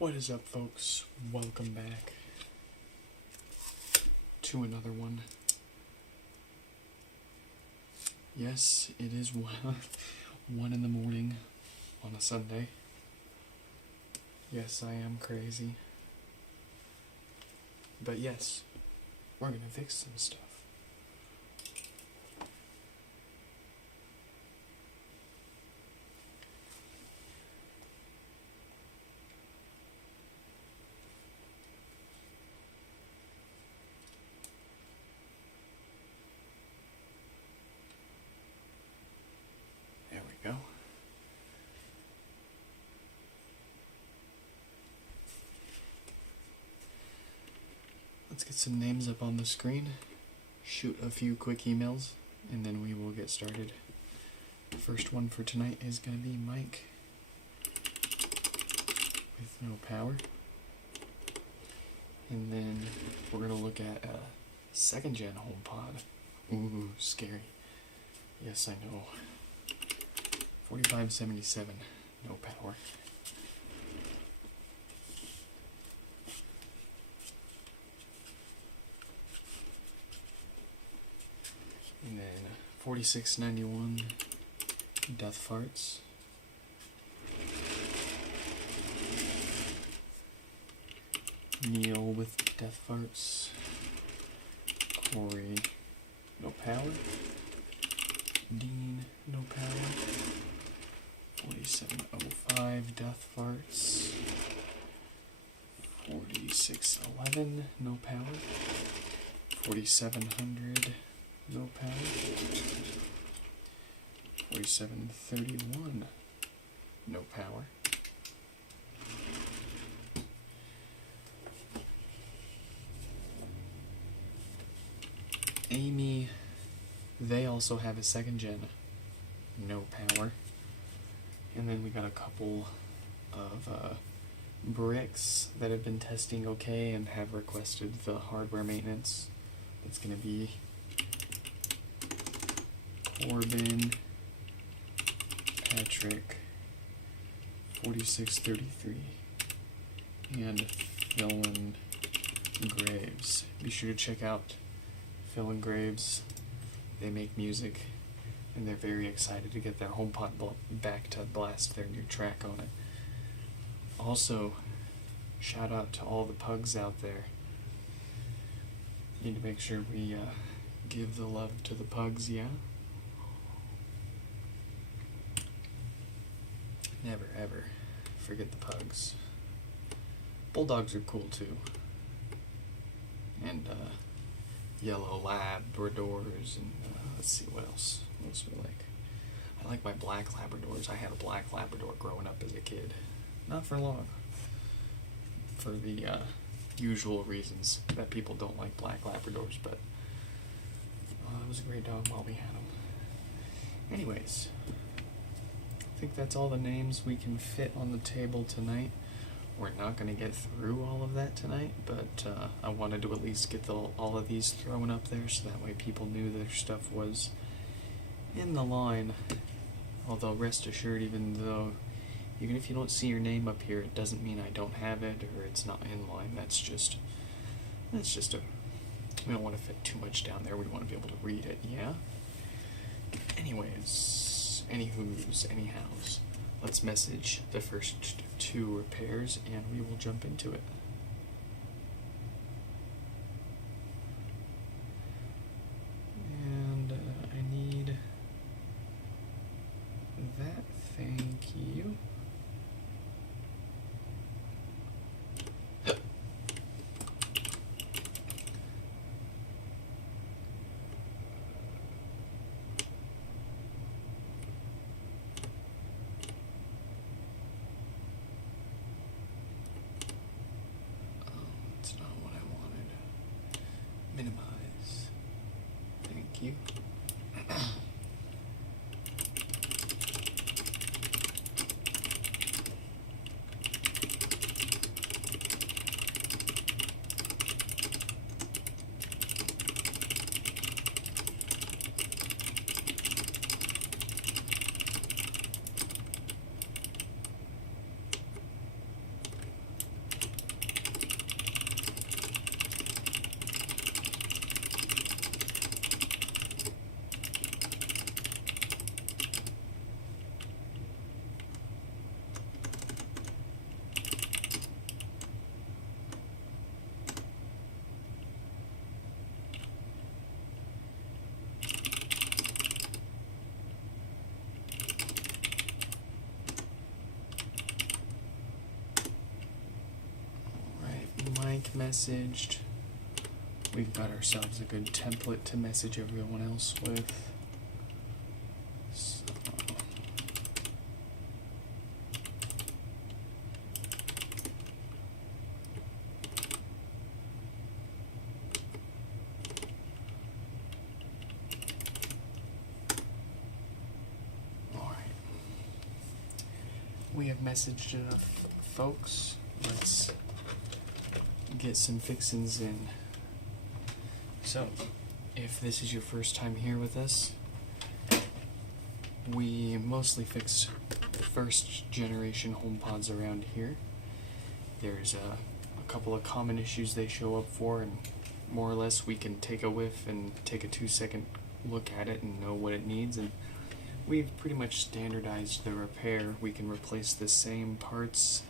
What is up, folks? Welcome back to another one. Yes, it is 1 in the morning on a Sunday. Yes, I am crazy. But yes, we're gonna fix some stuff. There we go. Let's get some names up on the screen, shoot a few quick emails, and then we will get started. The first one for tonight is going to be Mike with no power. And then we're going to look at a second gen HomePod. Ooh, scary. Yes, I know. 4577, no power. And then 4691, Death Farts. Neil with Death Farts. Corey, no power. Dean, no power. 4705, Death Farts. 4611, no power. 4700, no power. 4731, no power. Amy, they also have a second gen, no power. And then we got a couple of bricks that have been testing okay and have requested the hardware maintenance. That's going to be Corbin, Patrick, 4633, and Phil and Graves. Be sure to check out Phil and Graves. They make music, and they're very excited to get their HomePod back to blast their new track on it. Also, shout out to all the pugs out there. Need to make sure we give the love to the pugs, yeah? Never, ever forget the pugs. Bulldogs are cool, too. And, yellow Labradors, and, let's see what else we like. I like my black Labradors. I had a black Labrador growing up as a kid. Not for long. For the, usual reasons that people don't like black Labradors, but it was a great dog while we had him. Anyways, I think that's all the names we can fit on the table tonight. We're not going to get through all of that tonight, but I wanted to at least get all of these thrown up there so that way people knew their stuff was in the line. Although rest assured, even if you don't see your name up here, it doesn't mean I don't have it or it's not in line. That's just we don't want to fit too much down there. We want to be able to read it, yeah? Anyways, anywho's, anyhows, let's message the first two repairs and we will jump into it. And I need that, thank you. Minimize. Thank you. messaged. We've got ourselves a good template to message everyone else with. So, all right. We have messaged enough folks. Let's get some fixins in. So, if this is your first time here with us, we mostly fix first generation HomePods around here. There's a couple of common issues they show up for, and more or less we can take a whiff and take a 2-second look at it and know what it needs, and we've pretty much standardized the repair. We can replace the same parts,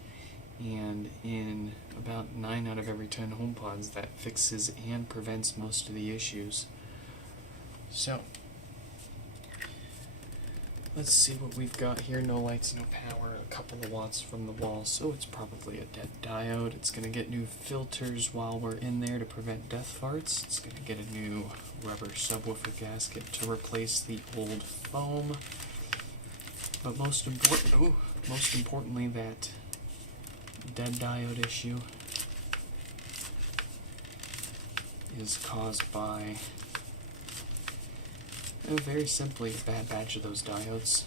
and in about 9 out of every 10 HomePods that fixes and prevents most of the issues. So, let's see what we've got here. No lights, no power, a couple of watts from the wall, so it's probably a dead diode. It's going to get new filters while we're in there to prevent death farts. It's going to get a new rubber subwoofer gasket to replace the old foam. But most importantly, that dead diode issue is caused by, very simply, a bad batch of those diodes.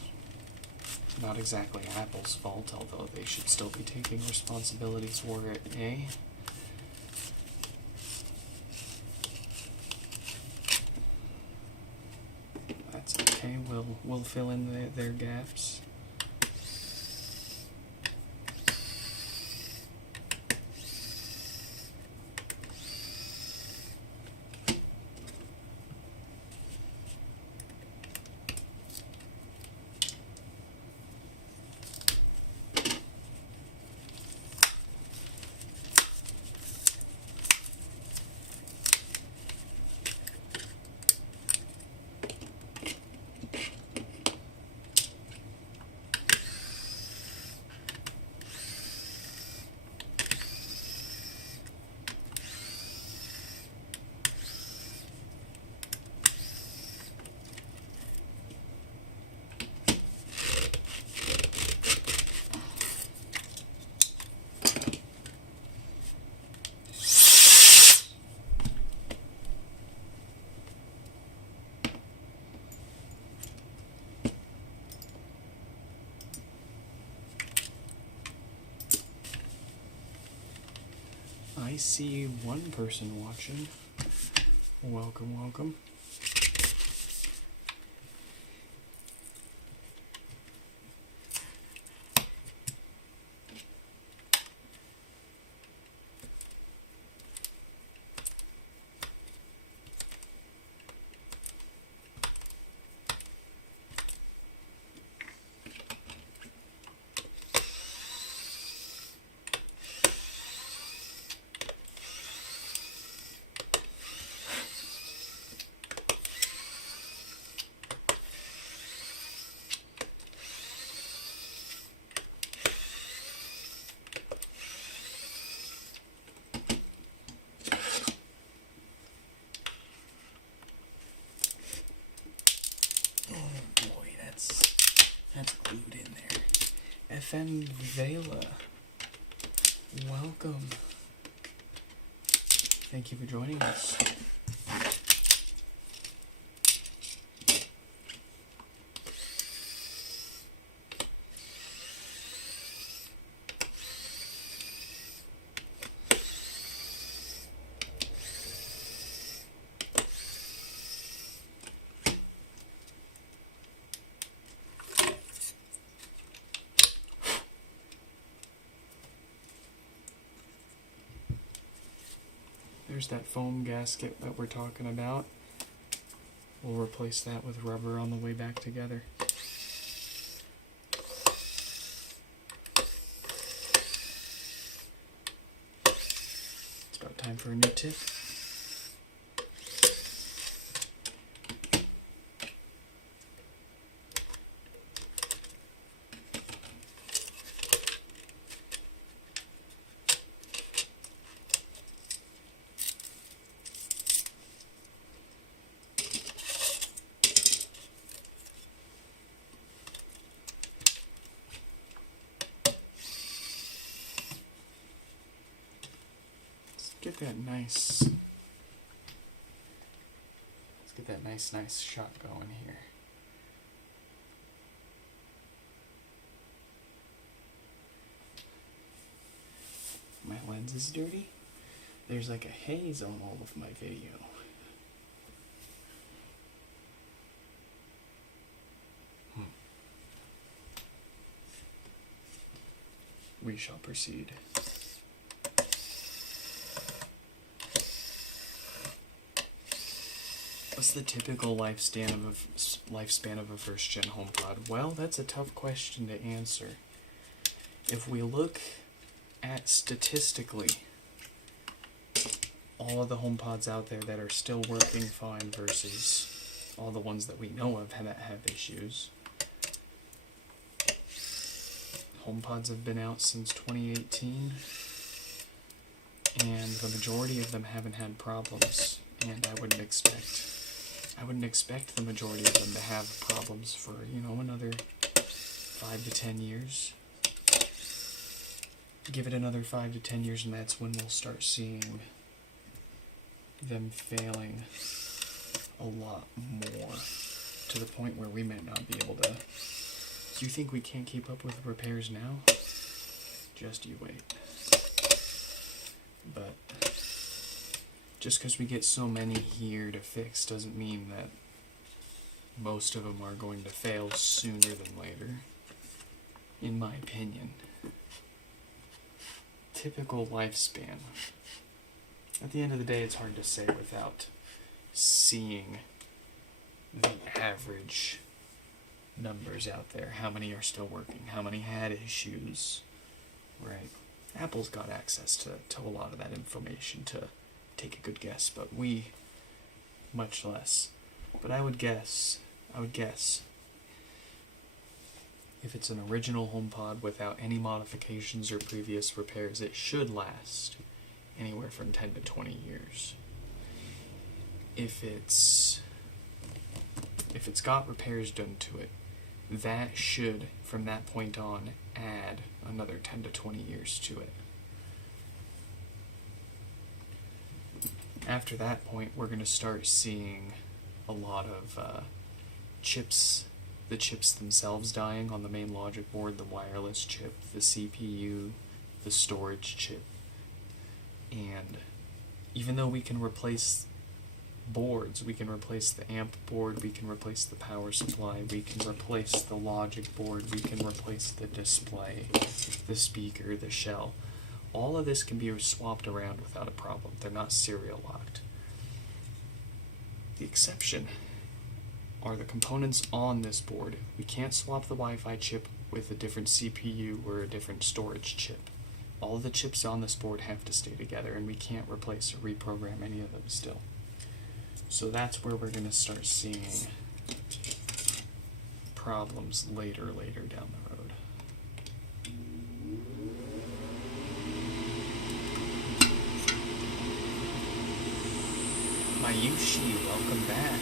Not exactly Apple's fault, although they should still be taking responsibilities for it, eh? That's okay, we'll fill in their gaps. I see one person watching. Welcome, welcome. That's glued in there. FM Vela, welcome. Thank you for joining us. There's that foam gasket that we're talking about. We'll replace that with rubber on the way back together. It's about time for a new tip. get that nice. Let's get that nice shot going here. My lens is dirty. There's like a haze on all of my video. We shall proceed. What's the typical lifespan of a first-gen HomePod? Well, that's a tough question to answer. If we look at statistically all of the HomePods out there that are still working fine versus all the ones that we know of that have issues. HomePods have been out since 2018, and the majority of them haven't had problems, and I wouldn't expect the majority of them to have problems for, another 5 to 10 years. Give it another 5 to 10 years, and that's when we'll start seeing them failing a lot more, to the point where we might not be able to. Do you think we can't keep up with repairs now? Just you wait. But just because we get so many here to fix doesn't mean that most of them are going to fail sooner than later, in my opinion. Typical lifespan. At the end of the day, it's hard to say without seeing the average numbers out there. How many are still working? How many had issues? Right? Apple's got access to a lot of that information to take a good guess, but we much less. But I would guess if it's an original HomePod without any modifications or previous repairs, it should last anywhere from 10 to 20 years. If it's got repairs done to it, that should, from that point on, add another 10 to 20 years to it. After that point, we're going to start seeing a lot of chips, the chips themselves dying on the main logic board, the wireless chip, the CPU, the storage chip. And even though we can replace boards, we can replace the amp board, we can replace the power supply, we can replace the logic board, we can replace the display, the speaker, the shell. All of this can be swapped around without a problem. They're not serial locked. The exception are the components on this board. We can't swap the Wi-Fi chip with a different CPU or a different storage chip. All of the chips on this board have to stay together, and we can't replace or reprogram any of them still. So that's where we're going to start seeing problems later down the road. Mayushi, welcome back.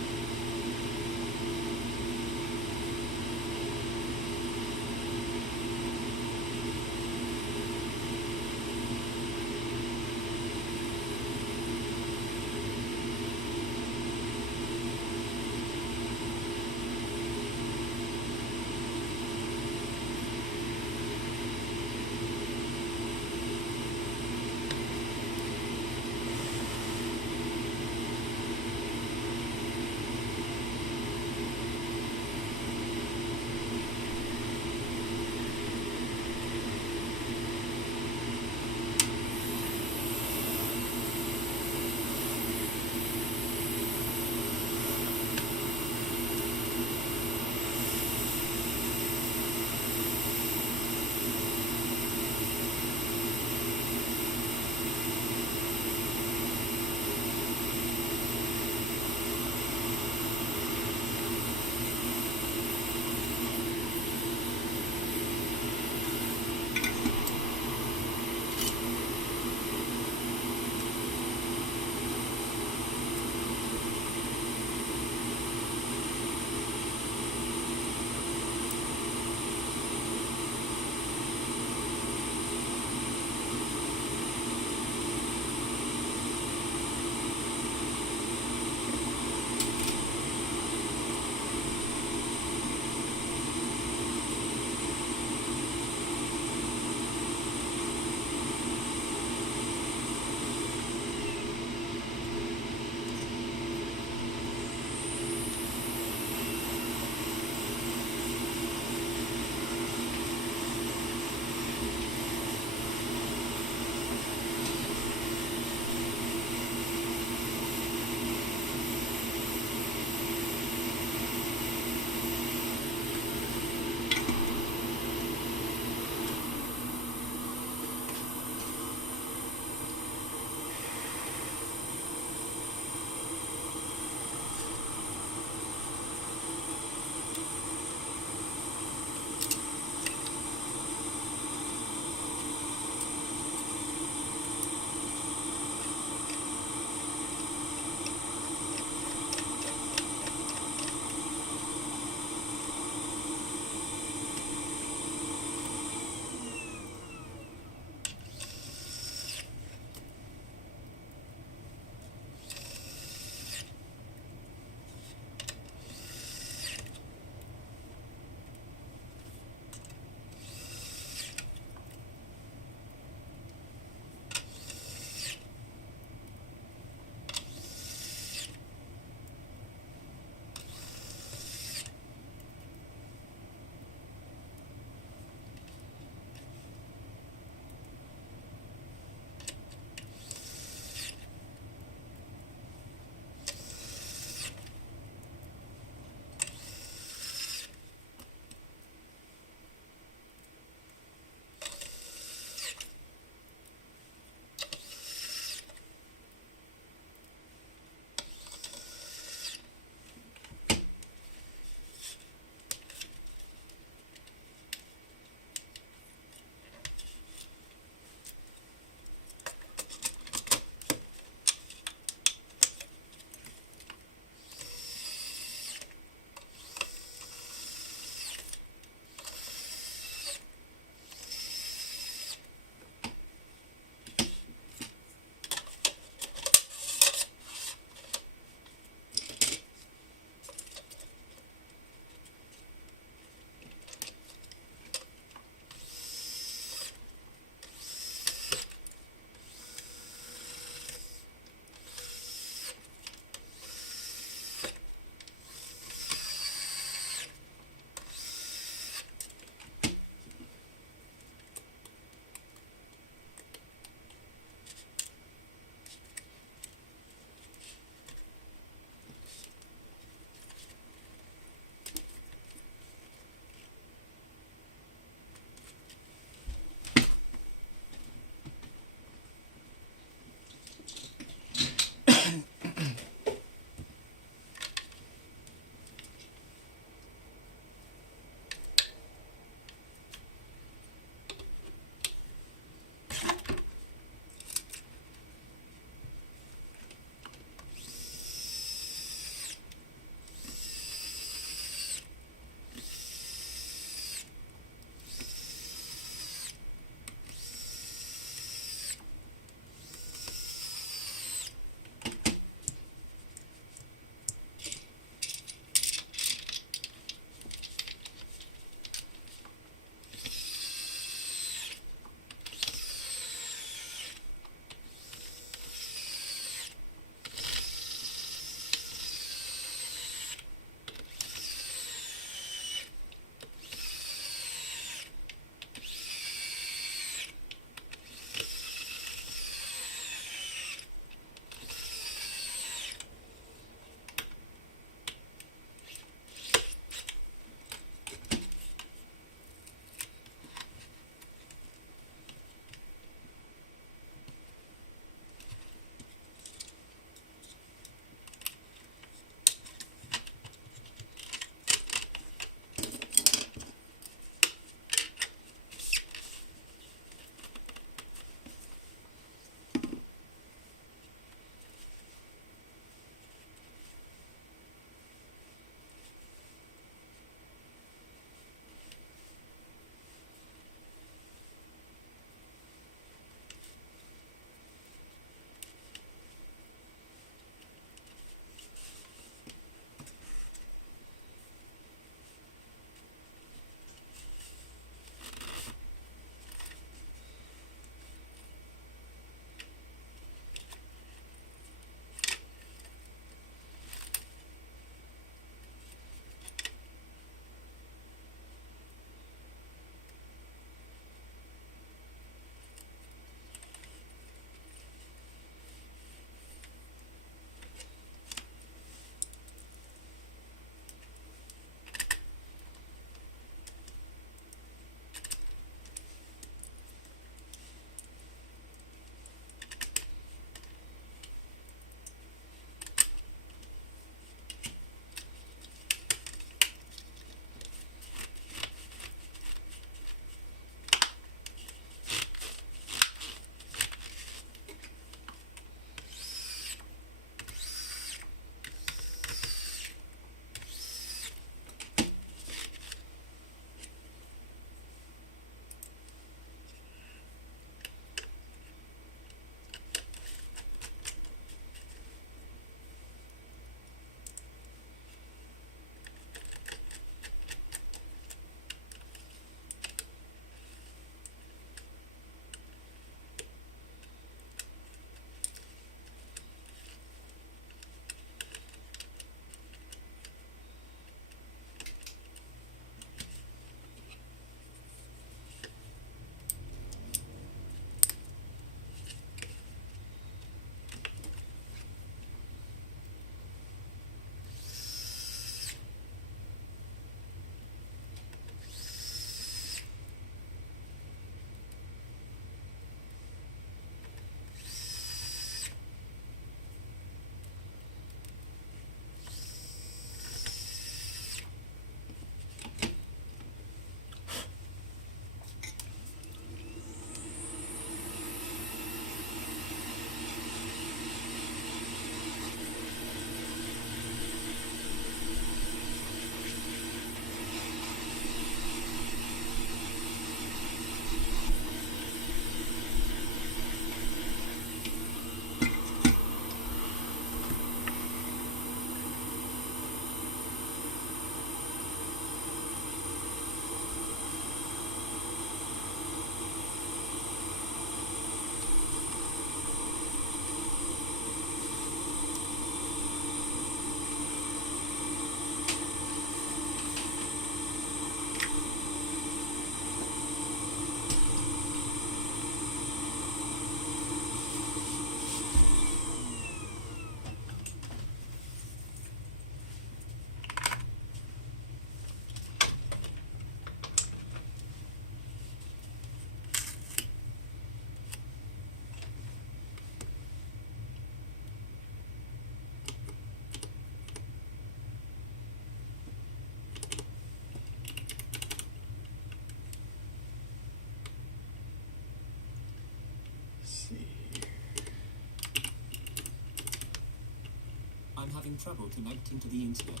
having trouble connecting to the internet.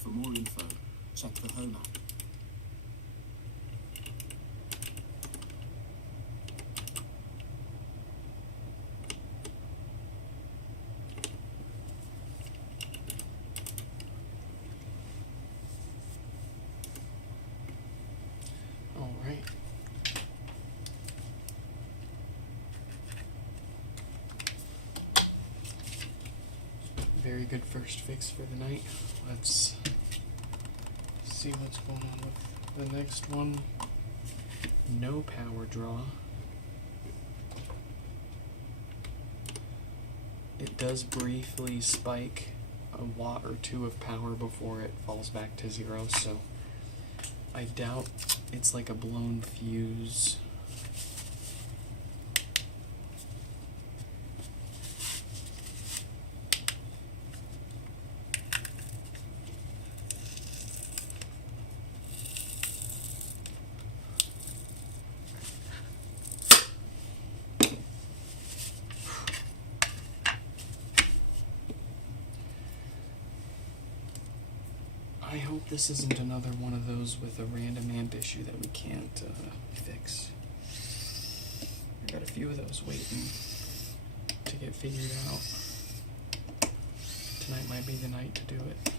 For more info, check the home app. All right. Very good first fix for the night. Let's see what's going on with the next one. No power draw. It does briefly spike a watt or two of power before it falls back to zero, so I doubt it's like a blown fuse. I hope this isn't another one of those with a random amp issue that we can't fix. I got a few of those waiting to get figured out. Tonight might be the night to do it.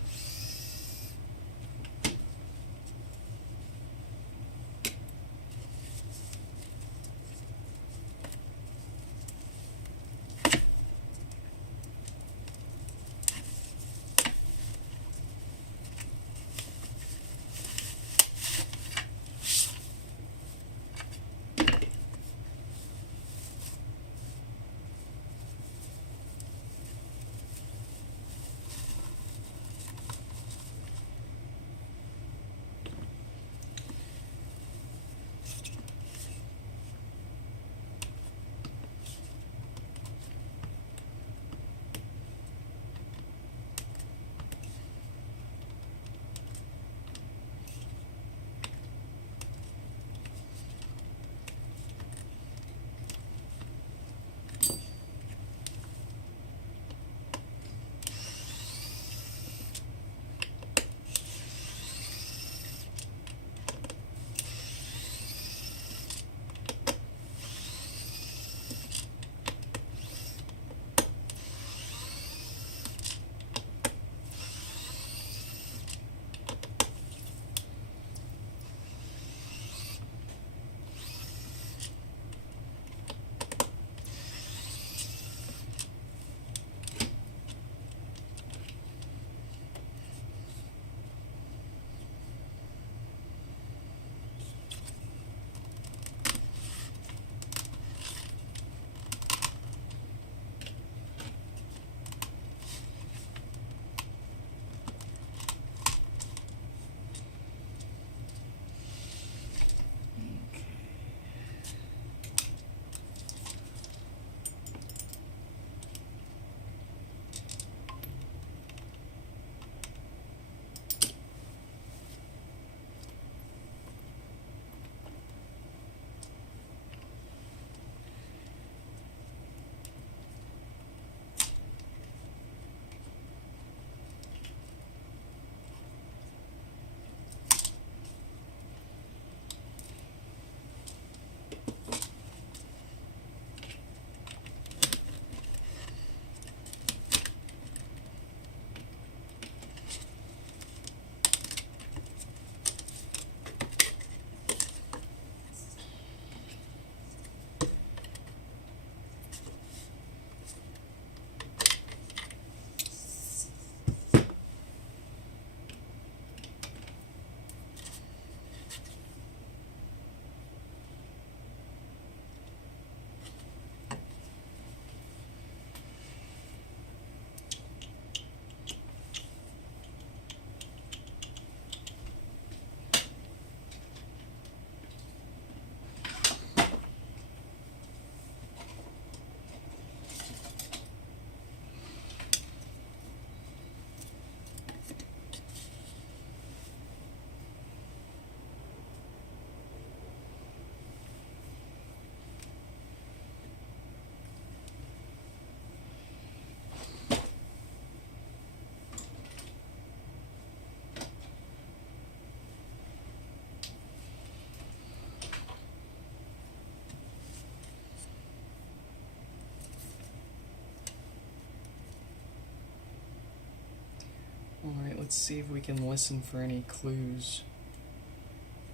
Alright, let's see if we can listen for any clues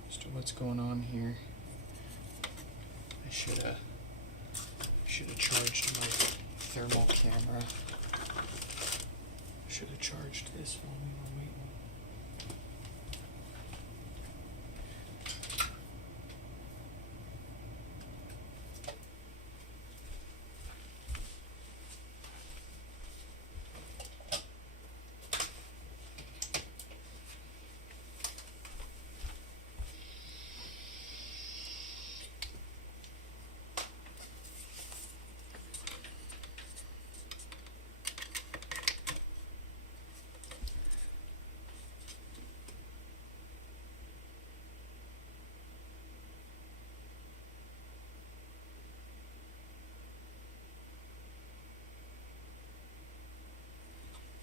as to what's going on here. I should have charged my thermal camera. Should have charged this while we were waiting.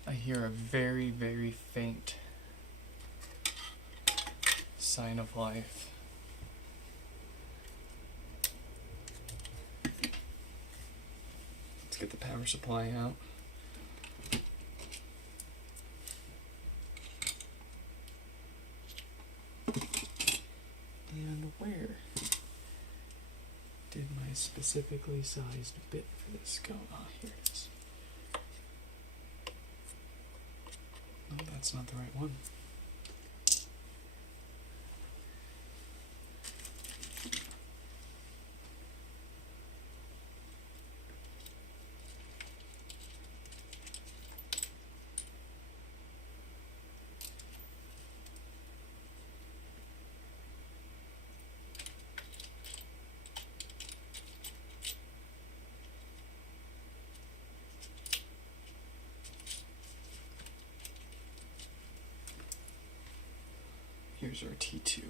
I hear a very, very faint sign of life. Let's get the power supply out. And where did my specifically sized bit for this go? Ah, here it is. No, that's not the right one. Here's our T2.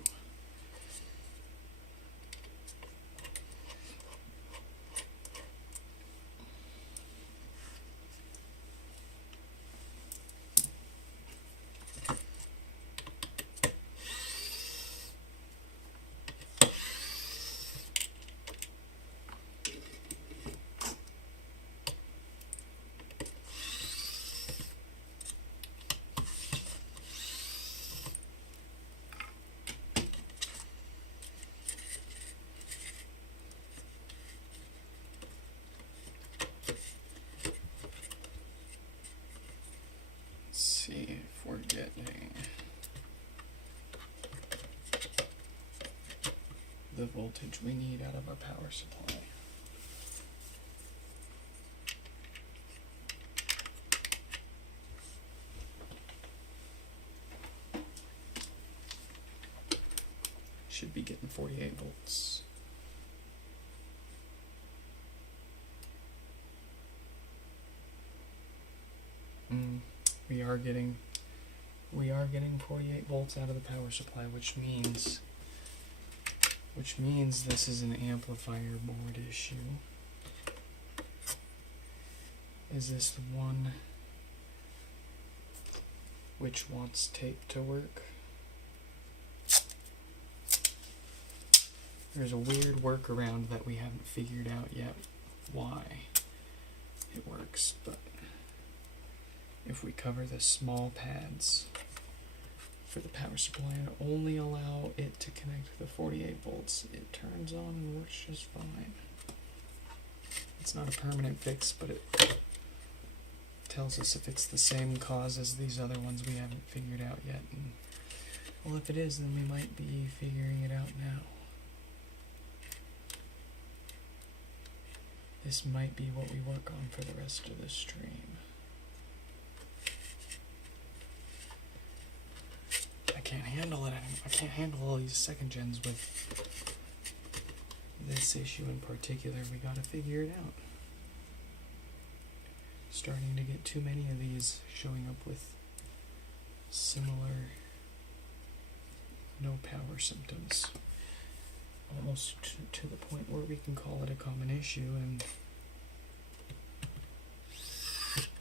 See if we're getting the voltage we need out of our power supply. Should be getting 48 volts. We are getting 48 volts out of the power supply, which means this is an amplifier board issue. Is this the one which wants tape to work? There's a weird workaround that we haven't figured out yet why it works, but if we cover the small pads for the power supply and only allow it to connect to the 48 volts, it turns on and works just fine. It's not a permanent fix, but it tells us if it's the same cause as these other ones we haven't figured out yet. And, well, if it is, then we might be figuring it out now. This might be what we work on for the rest of the stream. I can't handle it anymore. I can't handle all these second gens with this issue in particular. We gotta figure it out. Starting to get too many of these showing up with similar no power symptoms. Almost to the point where we can call it a common issue and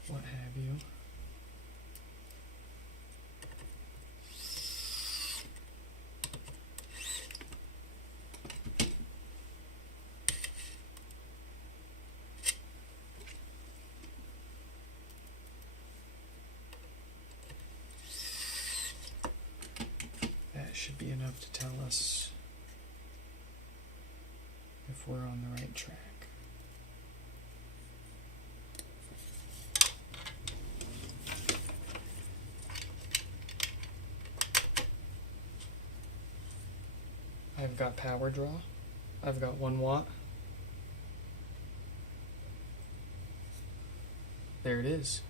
what have you. enough to tell us if we're on the right track. I've got power draw. I've got 1 watt. There it is.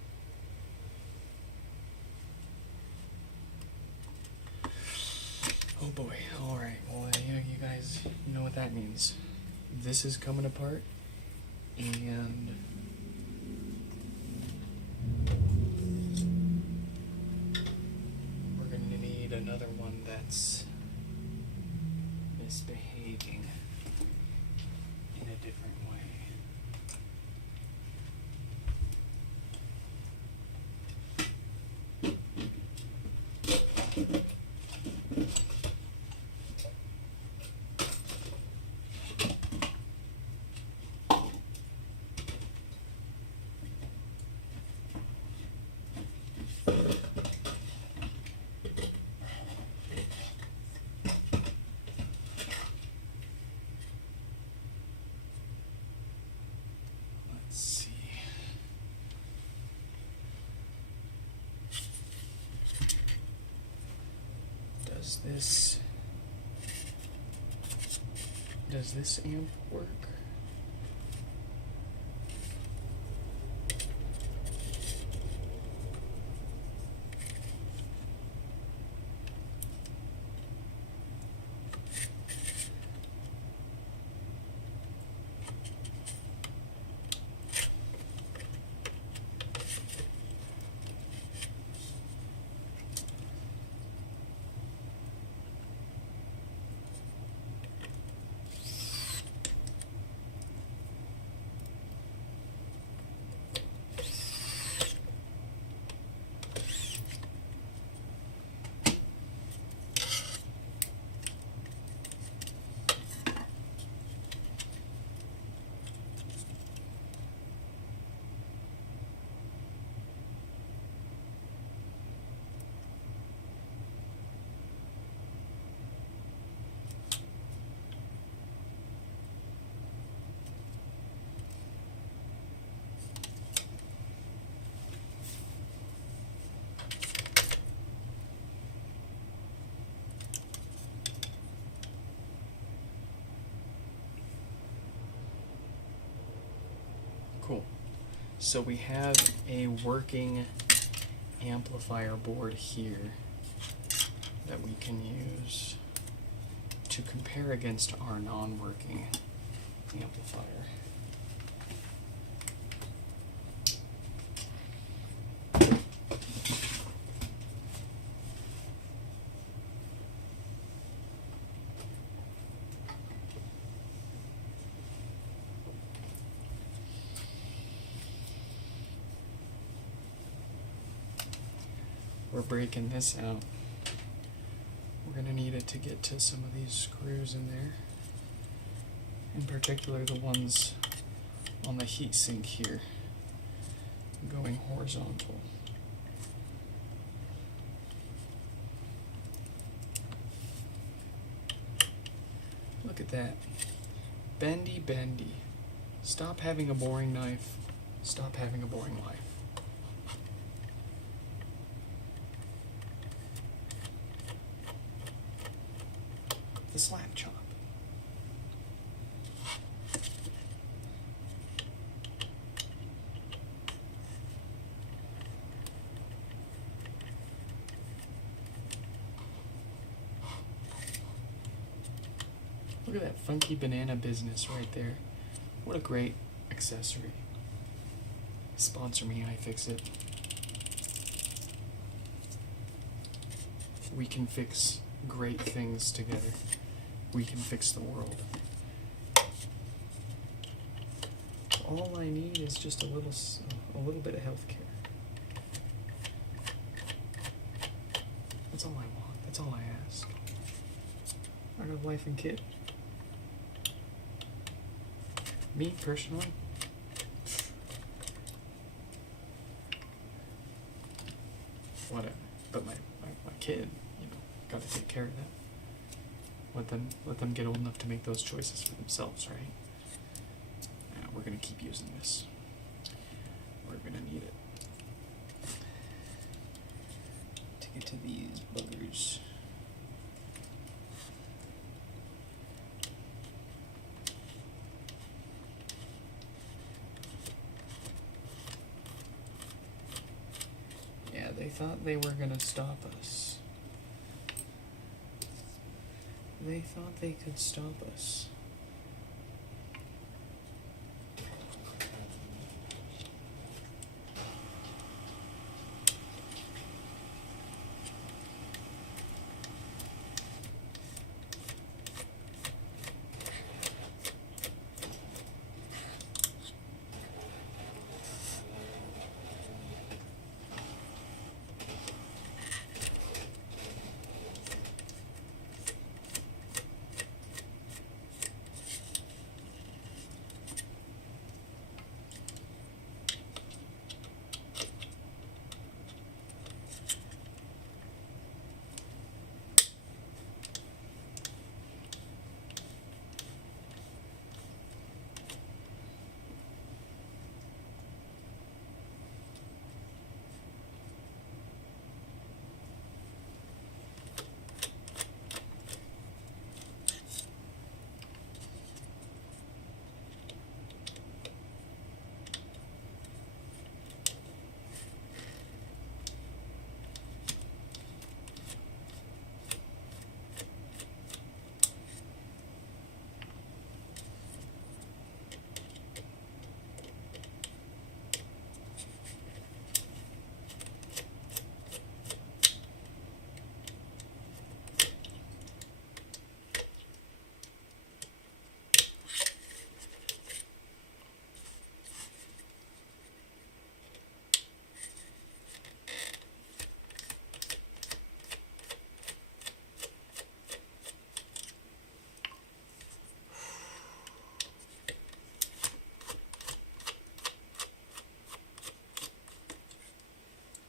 Oh boy. Alright, well, you guys, you know what that means. This is coming apart, and we're going to need another one that's misbehaving in a different way. Let's see. Does this amp work? Cool. So we have a working amplifier board here that we can use to compare against our non-working amplifier. We're breaking this out. We're going to need it to get to some of these screws in there. In particular, the ones on the heatsink here, going horizontal. Look at that. Bendy, bendy. Stop having a boring knife. Stop having a boring life. The slap chop. Look at that funky banana business right there. What a great accessory. Sponsor me, iFixit. We can fix great things together. We can fix the world. All I need is just a little bit of healthcare. That's all I want. That's all I ask. I got a wife and kid. Me personally, whatever. But my kid, you know, got to take care of that. Let them get old enough to make those choices for themselves, right? We're gonna keep using this. We're gonna need it to get to these buggers. Yeah, they thought they were gonna stop us. They thought they could stop us.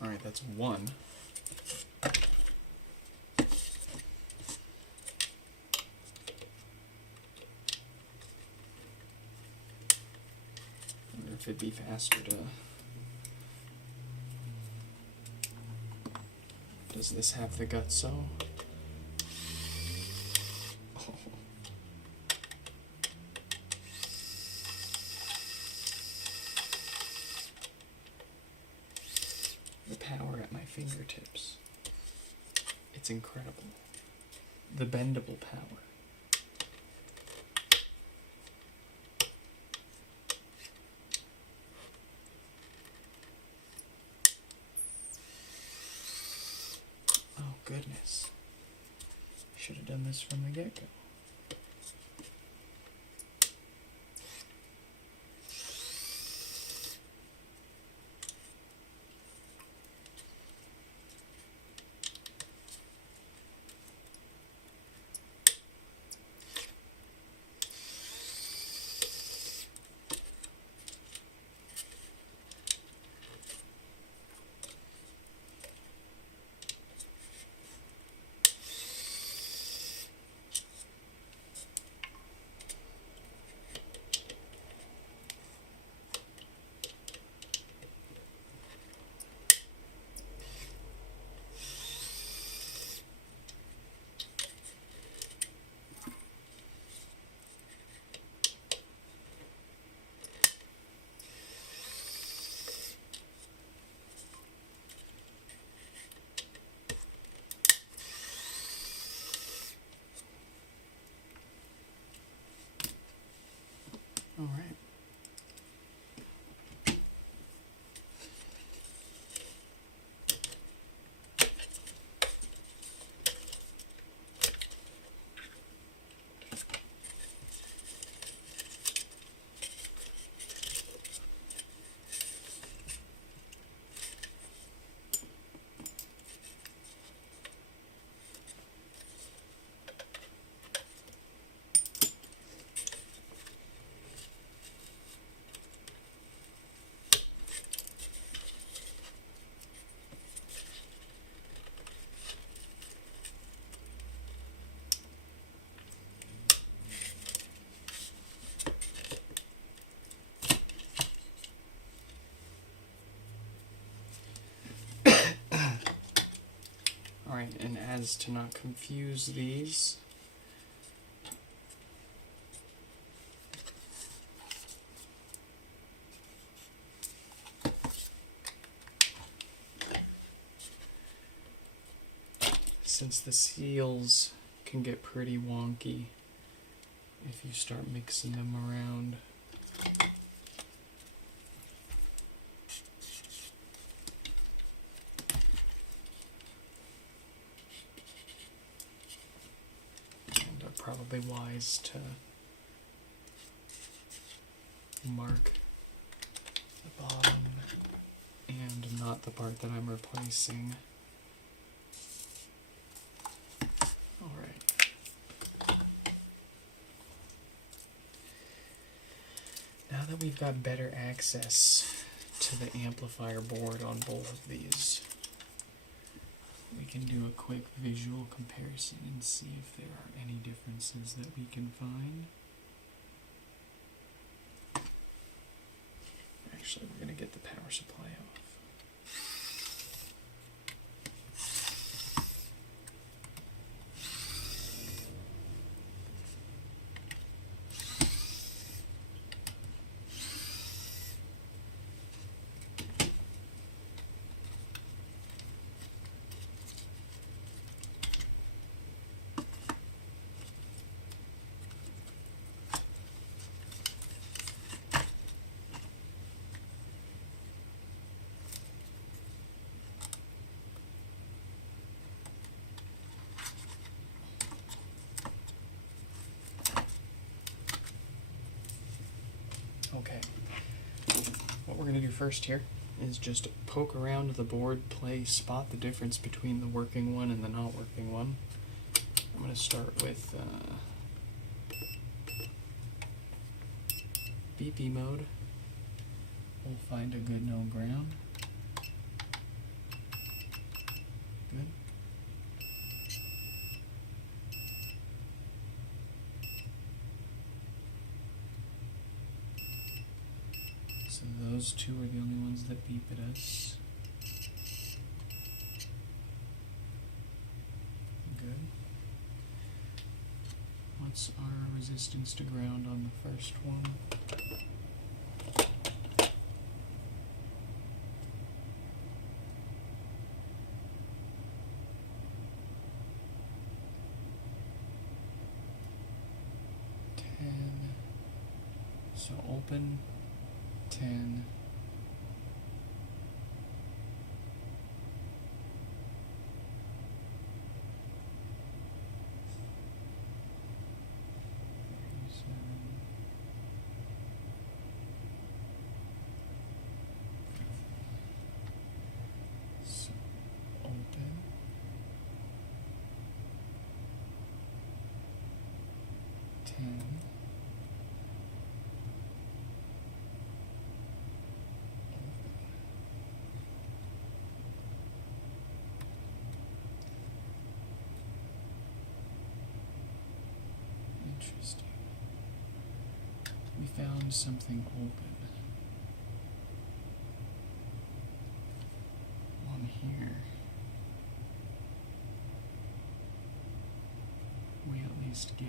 Alright, that's one. Wonder if it'd be faster to... Does this have the gutso? Oh. The power at my fingertips. It's incredible. The bendable power. Oh goodness. Should have done this from the get-go. All right. as to not confuse these. Since the seals can get pretty wonky if you start mixing them around. And probably wise to mark the bottom and not the part that I'm replacing. Now that we've got better access to the amplifier board on both of these, we can do a quick visual comparison and see if there are any differences that we can find. Actually, we're going to get the power supply off. Okay, what we're going to do first here is just poke around the board, spot the difference between the working one and the not working one. I'm going to start with BP mode. We'll find a good no ground. Good. So those two are the only ones that beep at us. Good. What's our resistance to ground on the first one? So open 10. So open 10. Interesting. We found something open on here. We at least get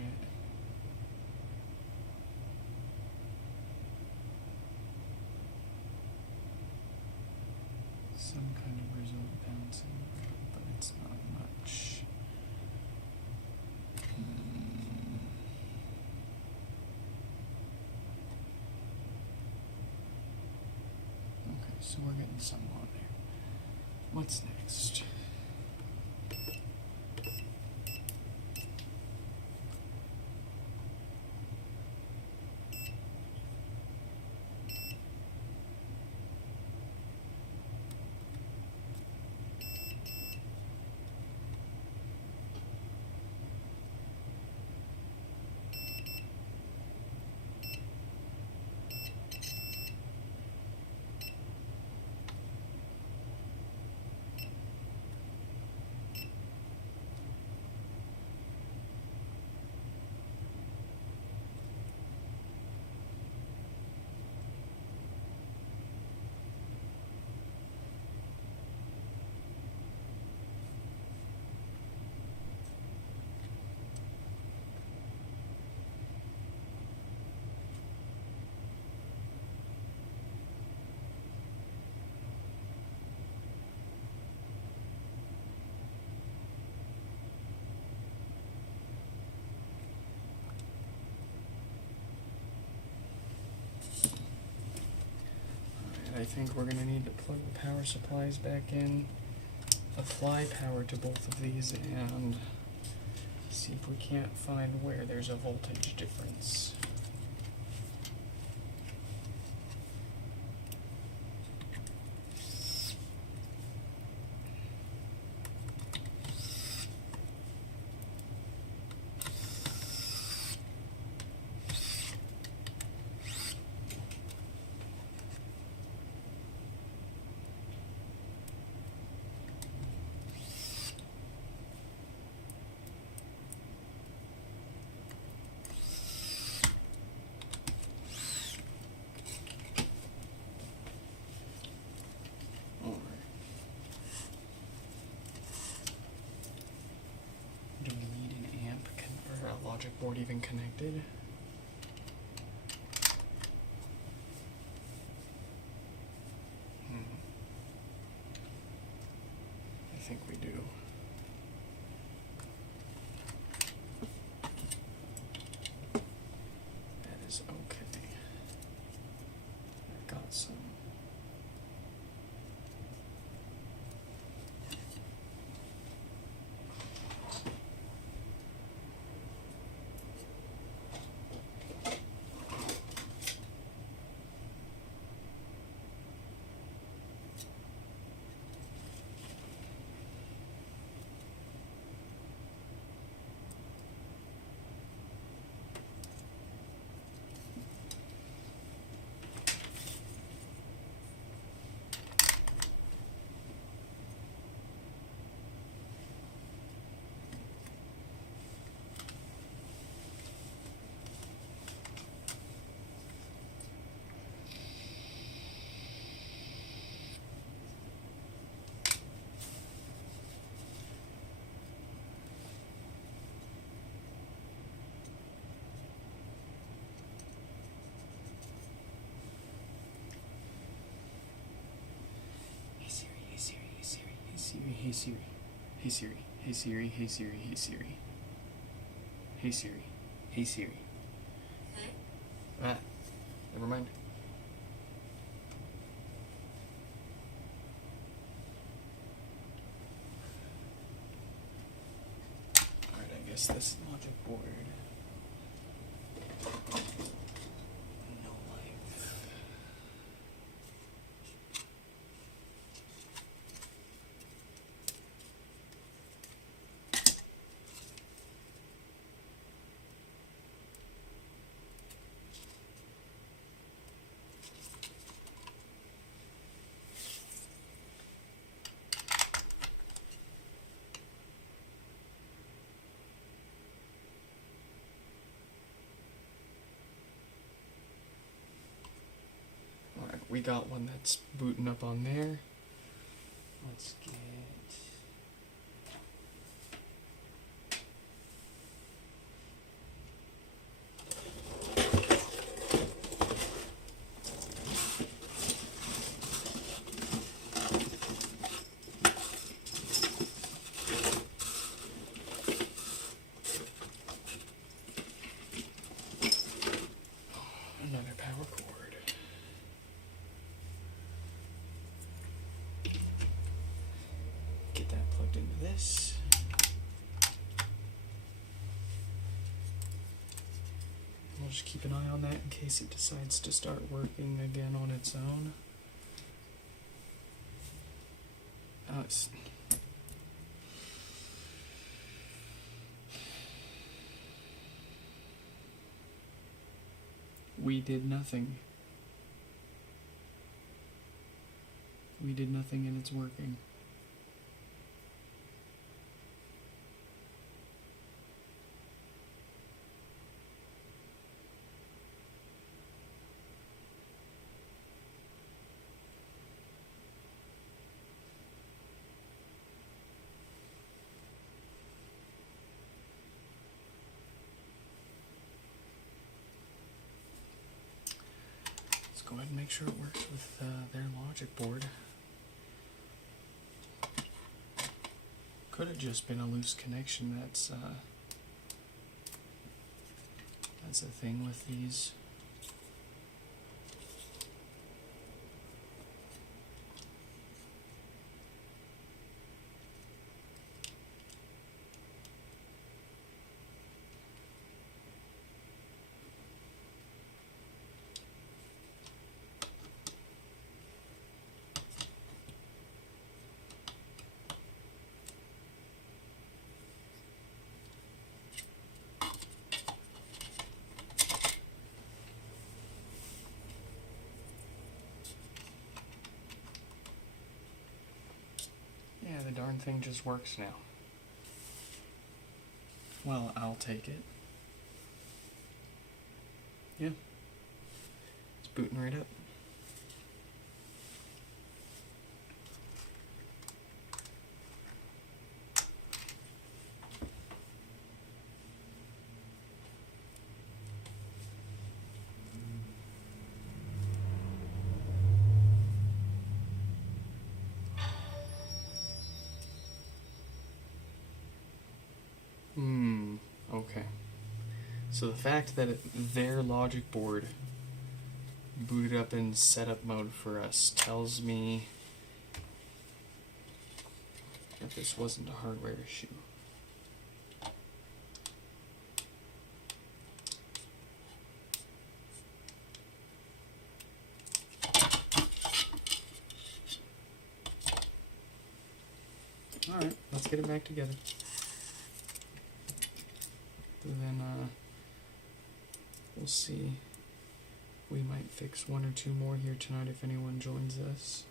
some kind of result bouncing around, but it's not much. Okay, so we're getting some on there. What's next? I think we're gonna need to plug the power supplies back in, apply power to both of these, and see if we can't find where there's a voltage difference. Do we need an amp or a logic board even connected? I think we do. That is okay. I've got some. Hey Siri, hey Siri, hey Siri, hey Siri, hey Siri, hey Siri, hey Siri. Ah, never mind. Alright, I guess this logic board. No life. We got one that's booting up on there. Let's get another power cord. Get that plugged into this. We'll just keep an eye on that in case it decides to start working again on its own. Oh, it's... We did nothing. We did nothing and it's working. Go ahead and make sure it works with their logic board. Could have just been a loose connection. That's a thing with these. darn thing just works now. Well, I'll take it. Yeah. It's booting right up. Okay. So the fact that their logic board booted up in setup mode for us tells me that this wasn't a hardware issue. Alright, let's get it back together. And then we'll see. We might fix one or two more here tonight if anyone joins us.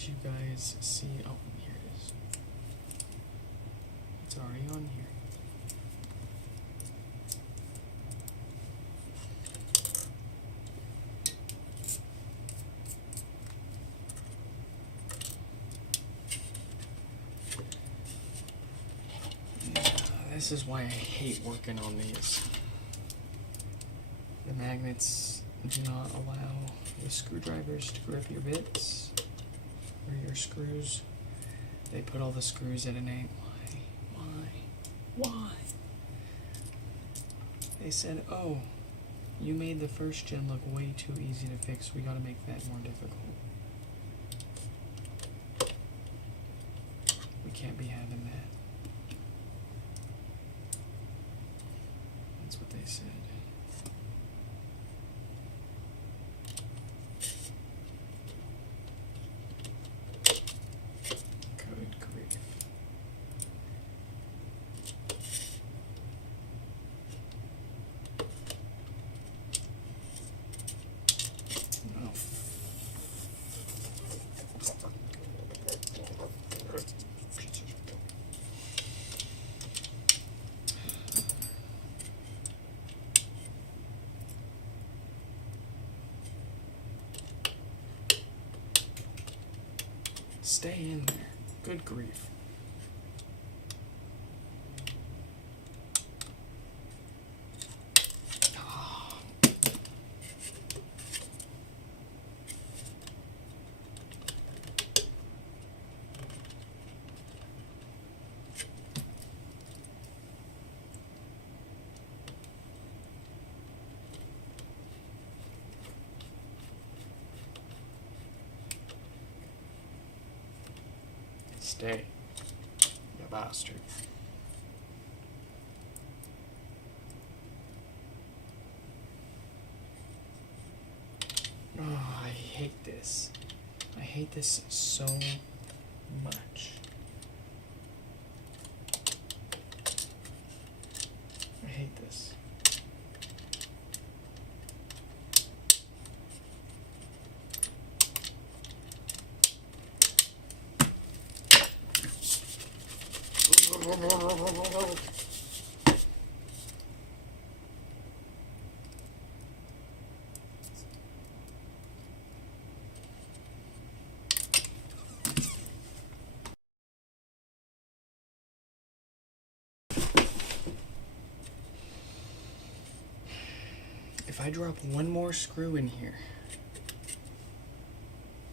You guys see? Oh, here it is. It's already on here. This is why I hate working on these. The magnets do not allow the screwdrivers to grip your bits or your screws. They put all the screws at an angle. Why? They said, oh, you made the first gen look way too easy to fix. We gotta make that more difficult. We can't be having that. That's what they said. Good grief. Oh. Stay in there. Good grief. Stay, you bastard. Oh, I hate this. I hate this so much. I hate this. If I drop one more screw in here,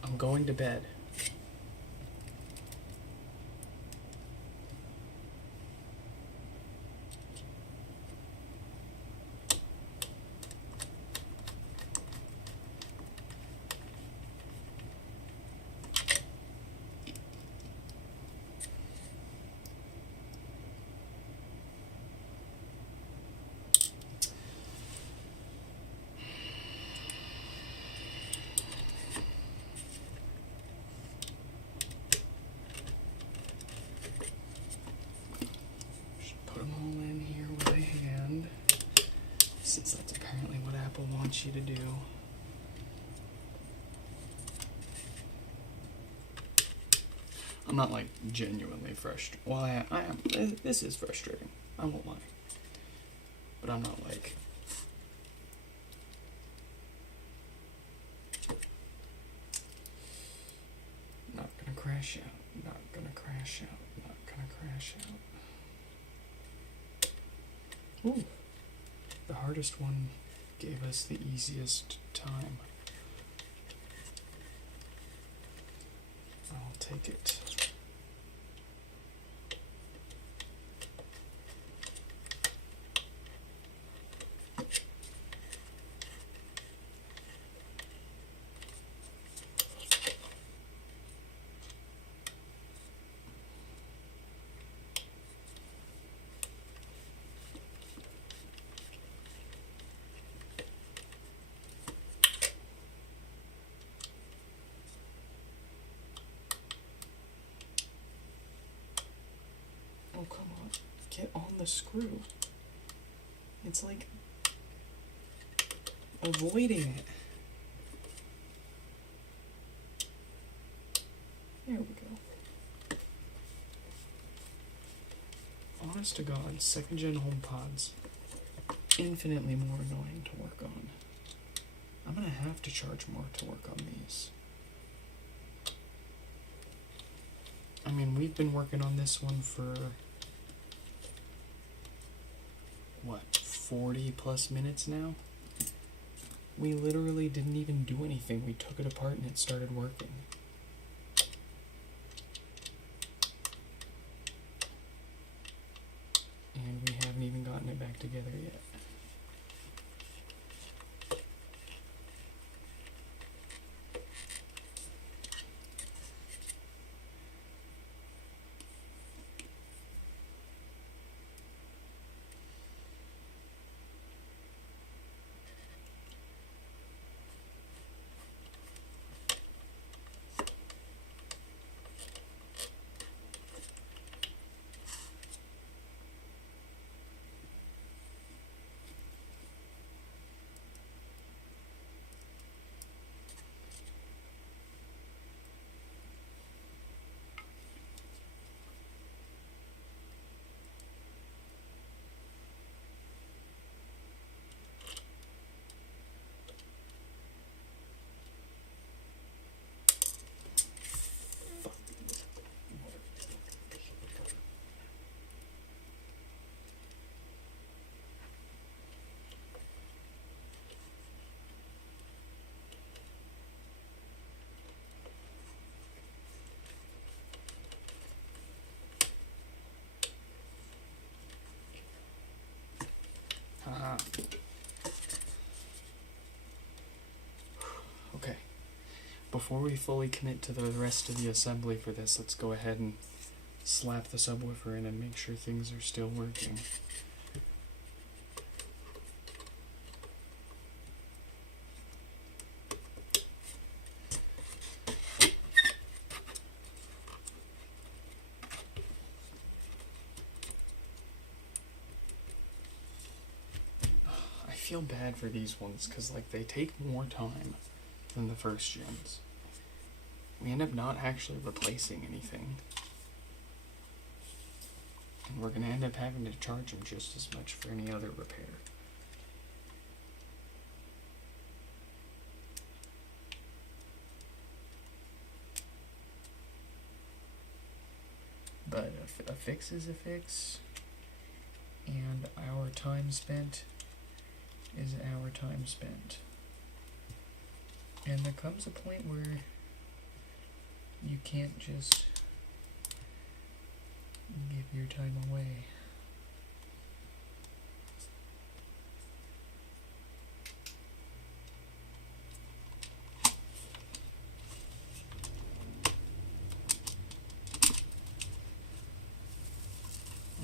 I'm going to bed. Put them all in here with a hand, since that's apparently what Apple wants you to do. I'm not like genuinely frustrated. Well, I am. This is frustrating. I won't lie. But I'm not like. Not gonna crash out. Not gonna crash out. Not gonna crash out. Ooh. The hardest one gave us the easiest time. I'll take it. Oh, come on. Get on the screw. It's like avoiding it. There we go. Honest to God, second gen HomePods, infinitely more annoying to work on. I'm gonna have to charge more to work on these. I mean, we've been working on this one for 40 plus minutes now? We literally didn't even do anything. We took it apart and it started working. And we haven't even gotten it back together yet. Okay. Before we fully commit to the rest of the assembly for this, let's go ahead and slap the subwoofer in and make sure things are still working. I feel bad for these ones because like they take more time than the first gens. We end up not actually replacing anything, and we're gonna end up having to charge them just as much for any other repair. But a fix is a fix, and our time spent is our time spent. And there comes a point where you can't just give your time away.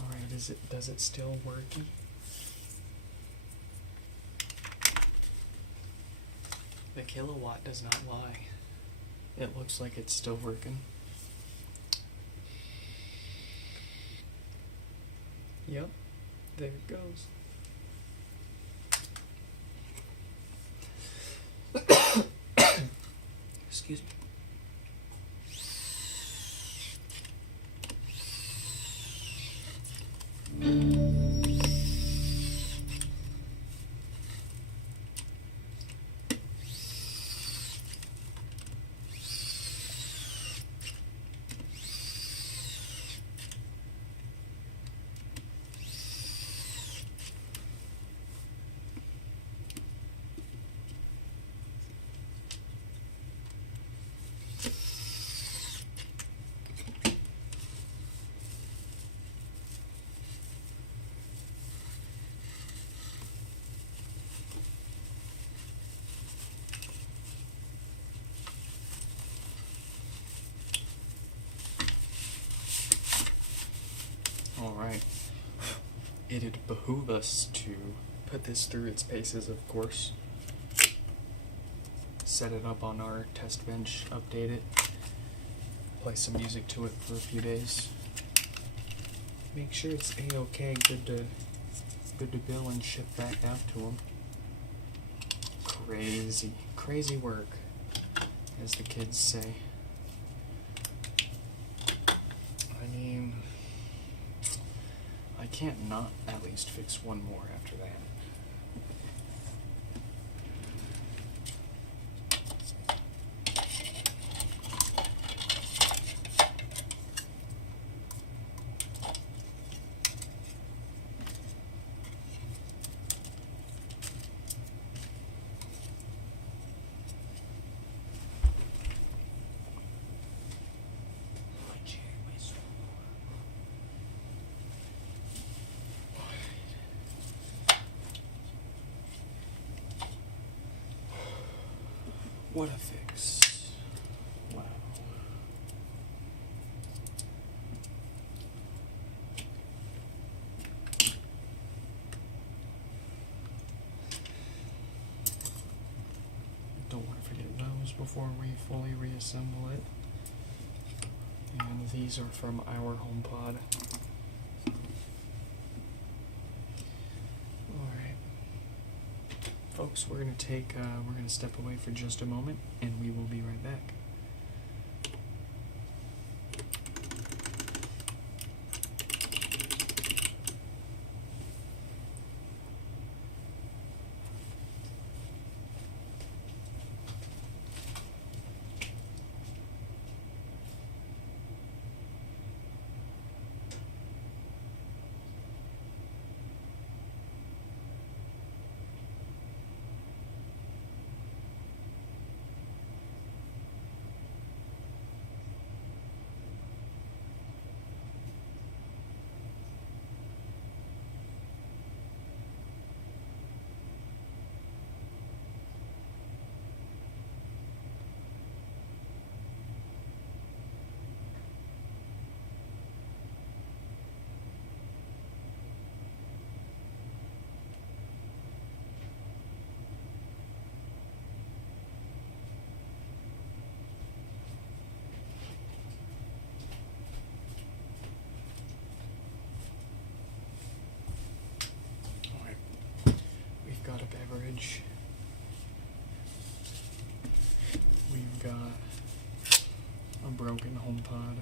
Alright, does it still worky? The kilowatt does not lie. It looks like it's still working. Yep, there it goes. Excuse me. Alright. It'd behoove us to put this through its paces, of course. Set it up on our test bench, update it, play some music to it for a few days. Make sure it's A-okay, good to bill and ship back out to them. Crazy work, as the kids say. I mean, I can't not at least fix one more after that. What a fix. Wow. Don't want to forget those before we fully reassemble it. And these are from our HomePod. Alright. Folks, we're going to step away for just a moment, and we will be right back. We've got a beverage. We've got a broken HomePod.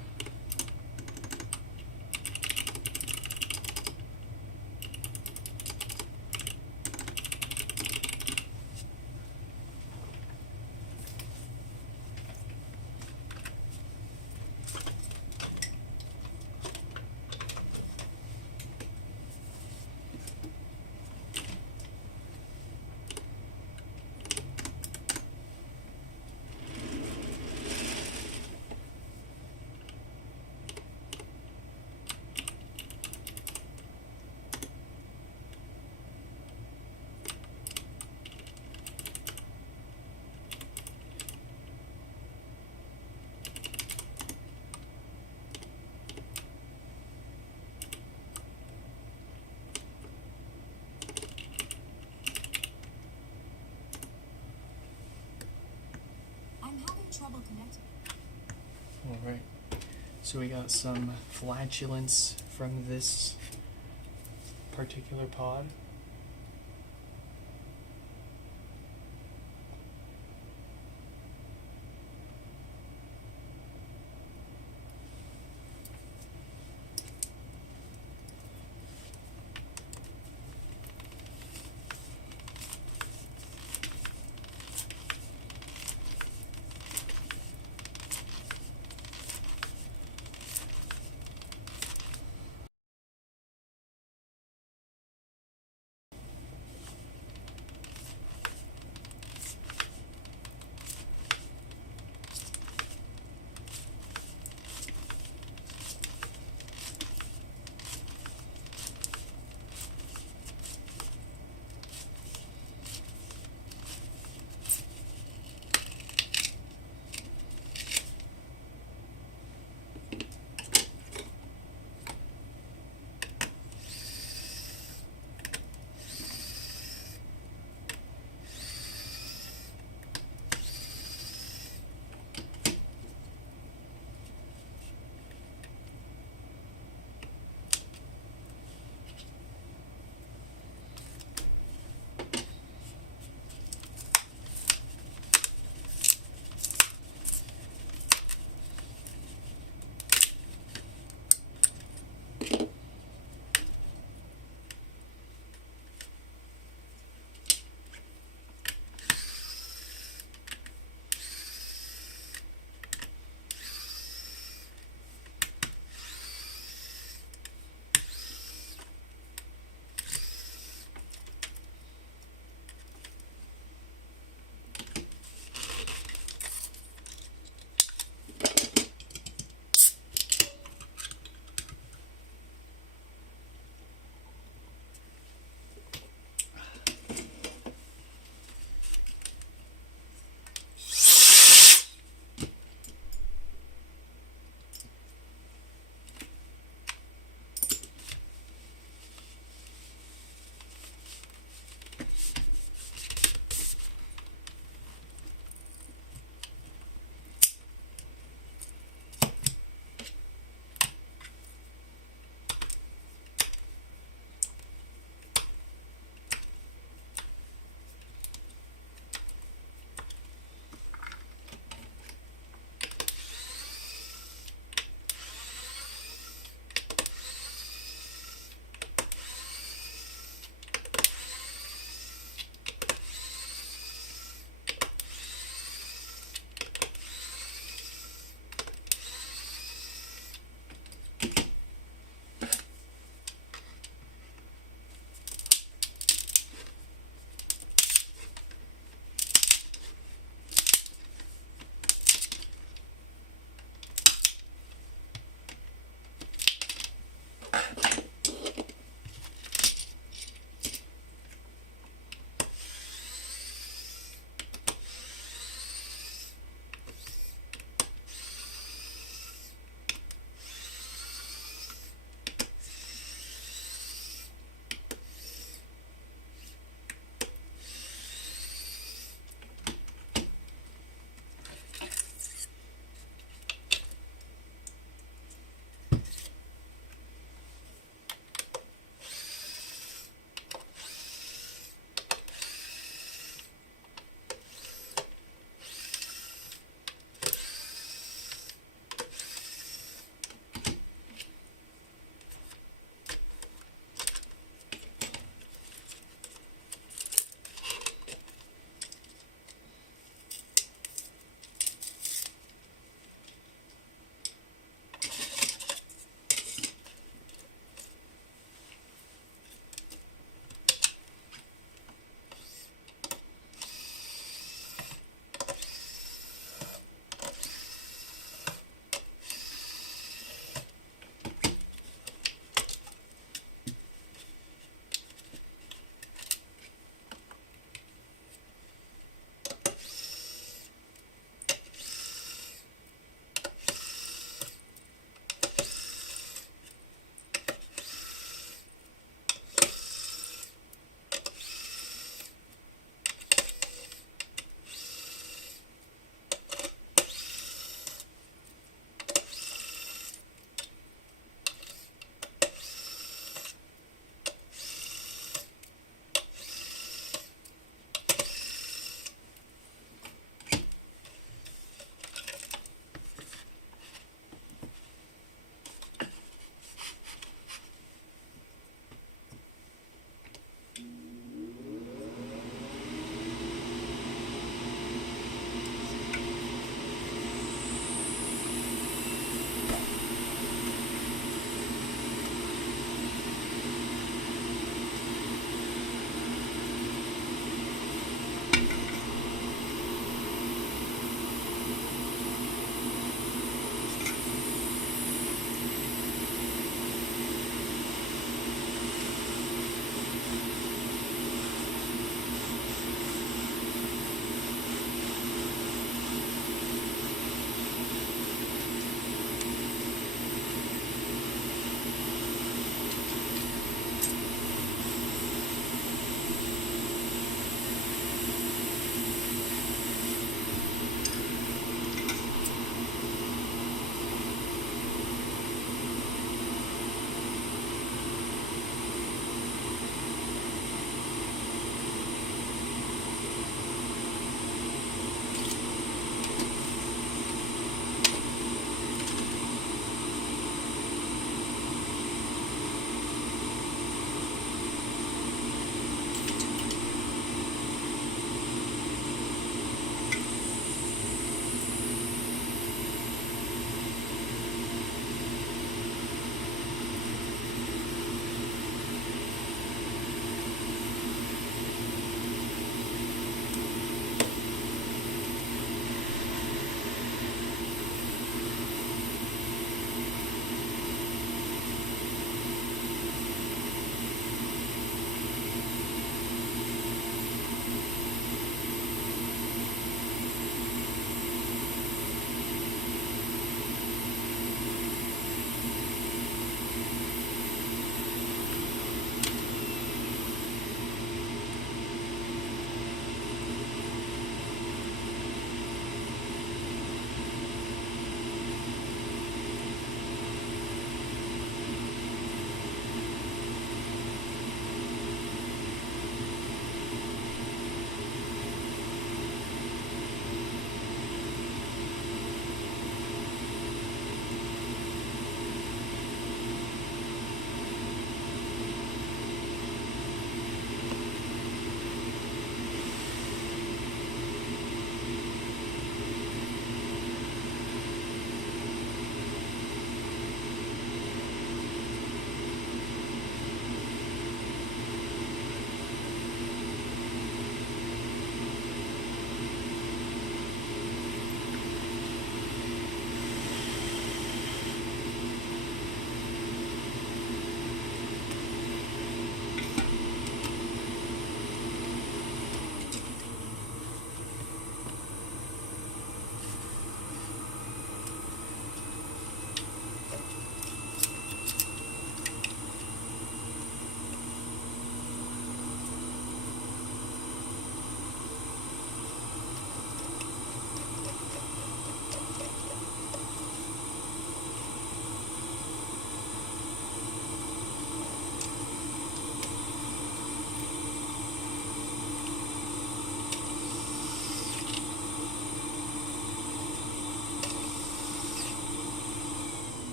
Trouble connecting. Alright, so we got some flatulence from this particular pod.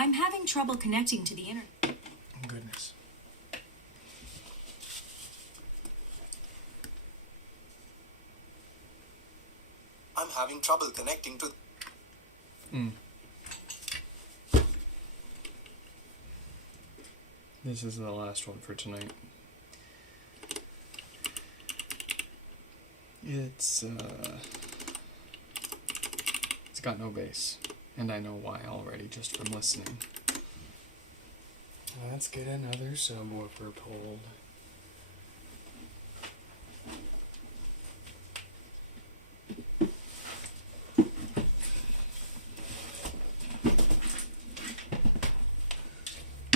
I'm having trouble connecting to the internet. Oh, goodness. I'm having trouble connecting to. This is the last one for tonight. It's got no bass, and I know why already just from listening. Let's get another subwoofer pulled.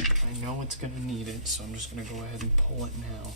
I know it's gonna need it, so I'm just gonna go ahead and pull it now.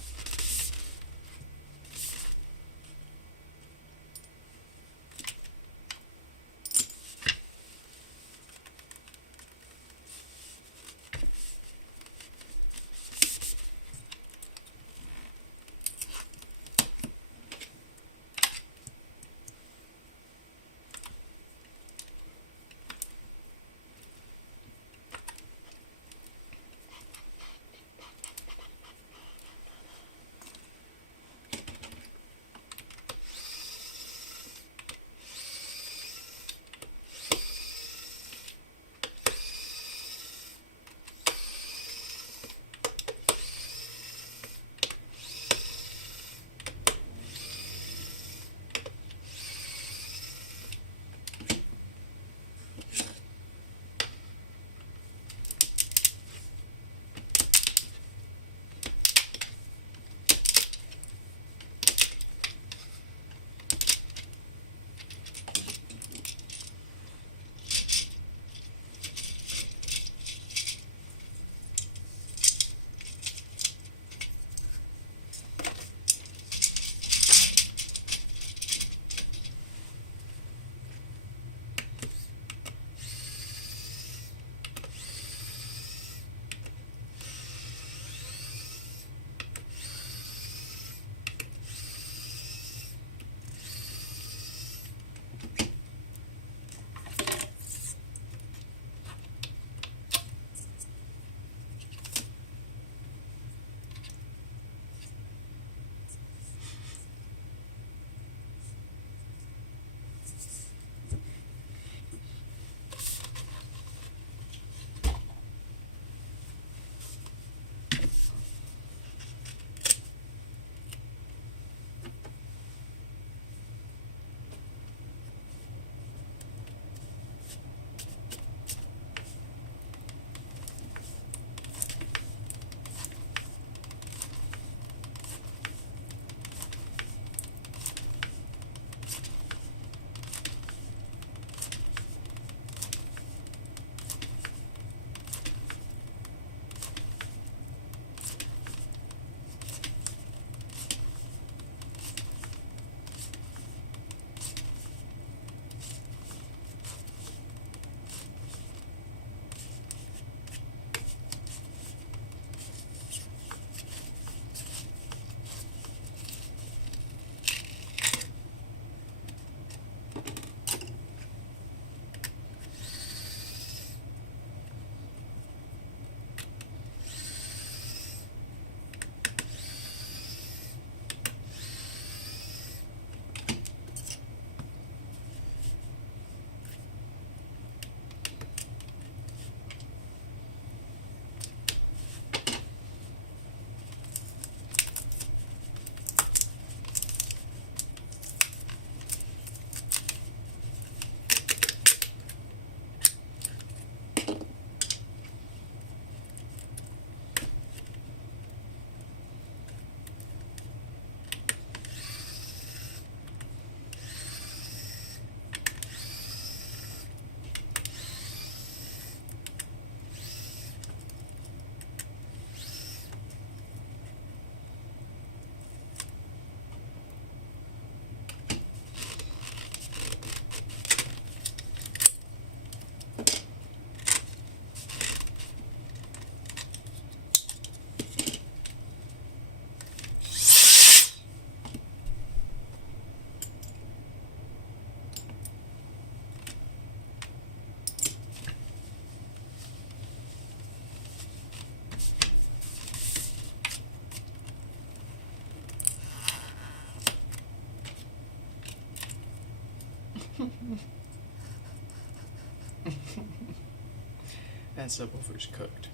That subwoofer's cooked.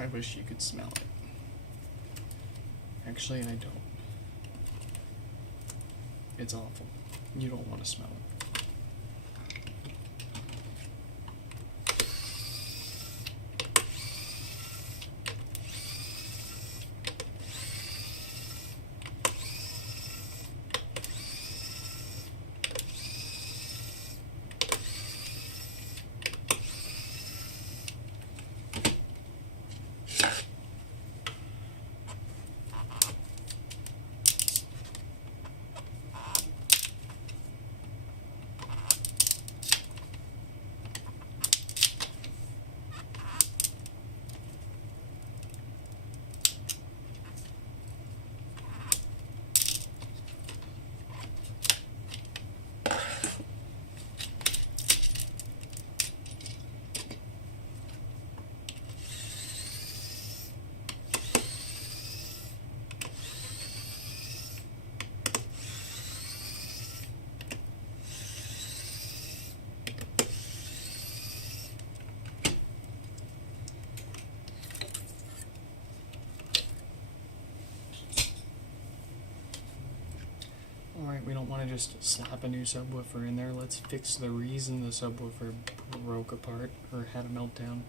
I wish you could smell it. Actually, I don't. It's awful. You don't want to smell it. Alright, we don't want to just slap a new subwoofer in there. Let's fix the reason the subwoofer broke apart or had a meltdown.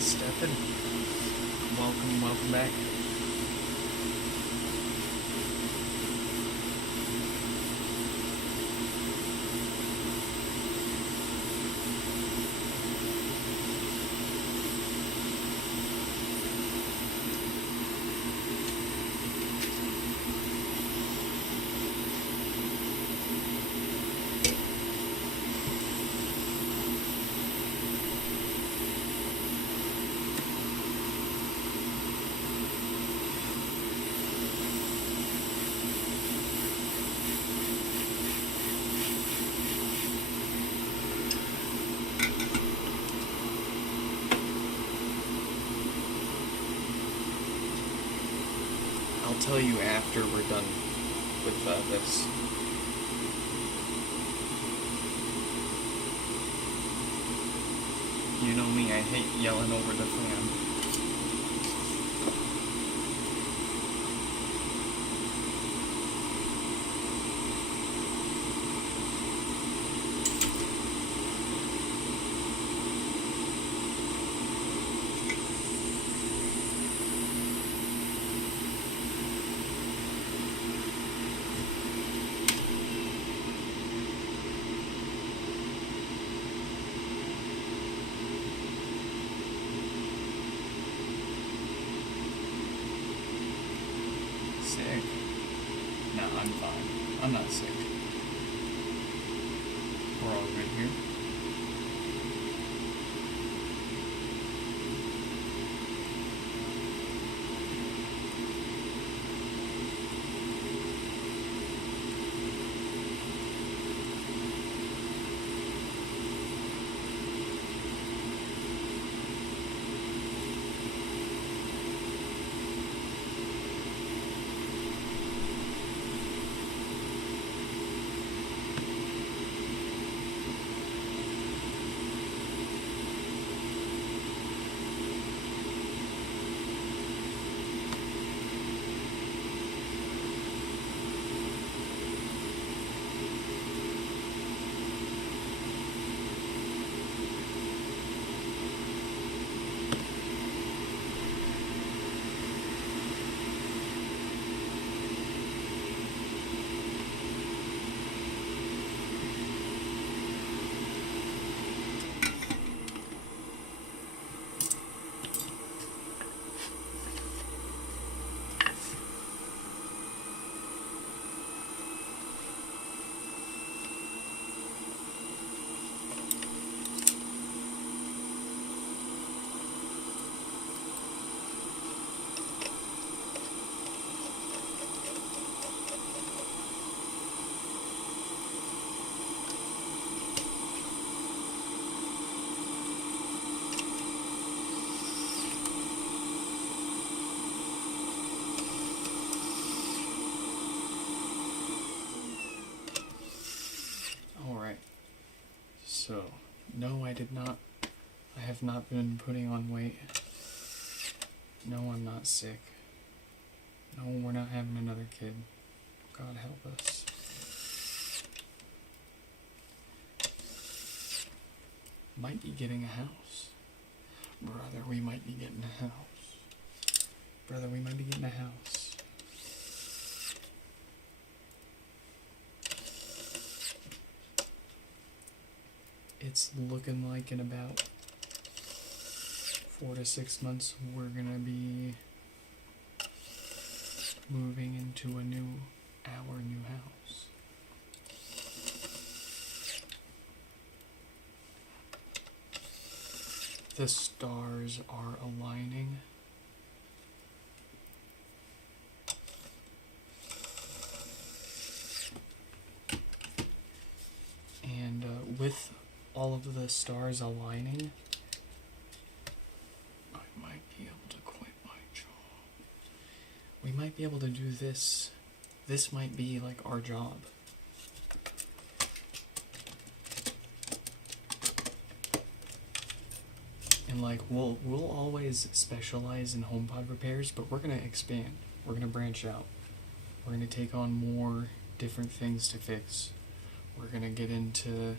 Stefan, welcome back. I'll tell you after we're done with this. You know me, I hate yelling over the fan. Sick? No, I'm fine. I'm not sick. We're all good here. No, I did not. I have not been putting on weight. No, I'm not sick. No, we're not having another kid. God help us. Might be getting a house. Brother, we might be getting a house. Brother, we might be getting a house. It's looking like in about 4 to 6 months we're gonna be moving into our new house. The stars are aligning. And with all of the stars aligning, I might be able to quit my job. We might be able to do this. This might be like our job. And like we'll always specialize in HomePod repairs, but we're gonna expand. We're gonna branch out. We're gonna take on more different things to fix. We're gonna get into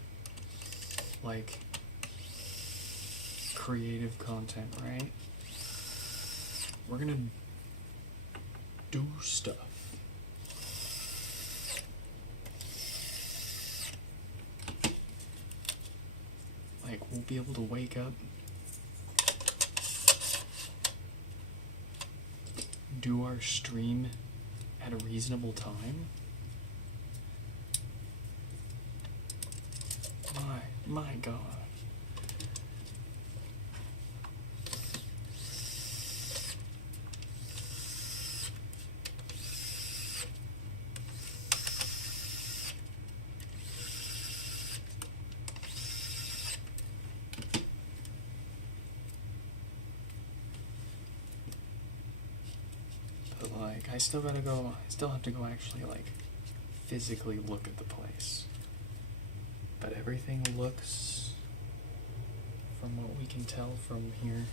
like creative content, right? We're gonna do stuff. Like we'll be able to wake up, do our stream at a reasonable time. My God. But like, I still have to go actually like physically look at the place. But everything looks, from what we can tell from here,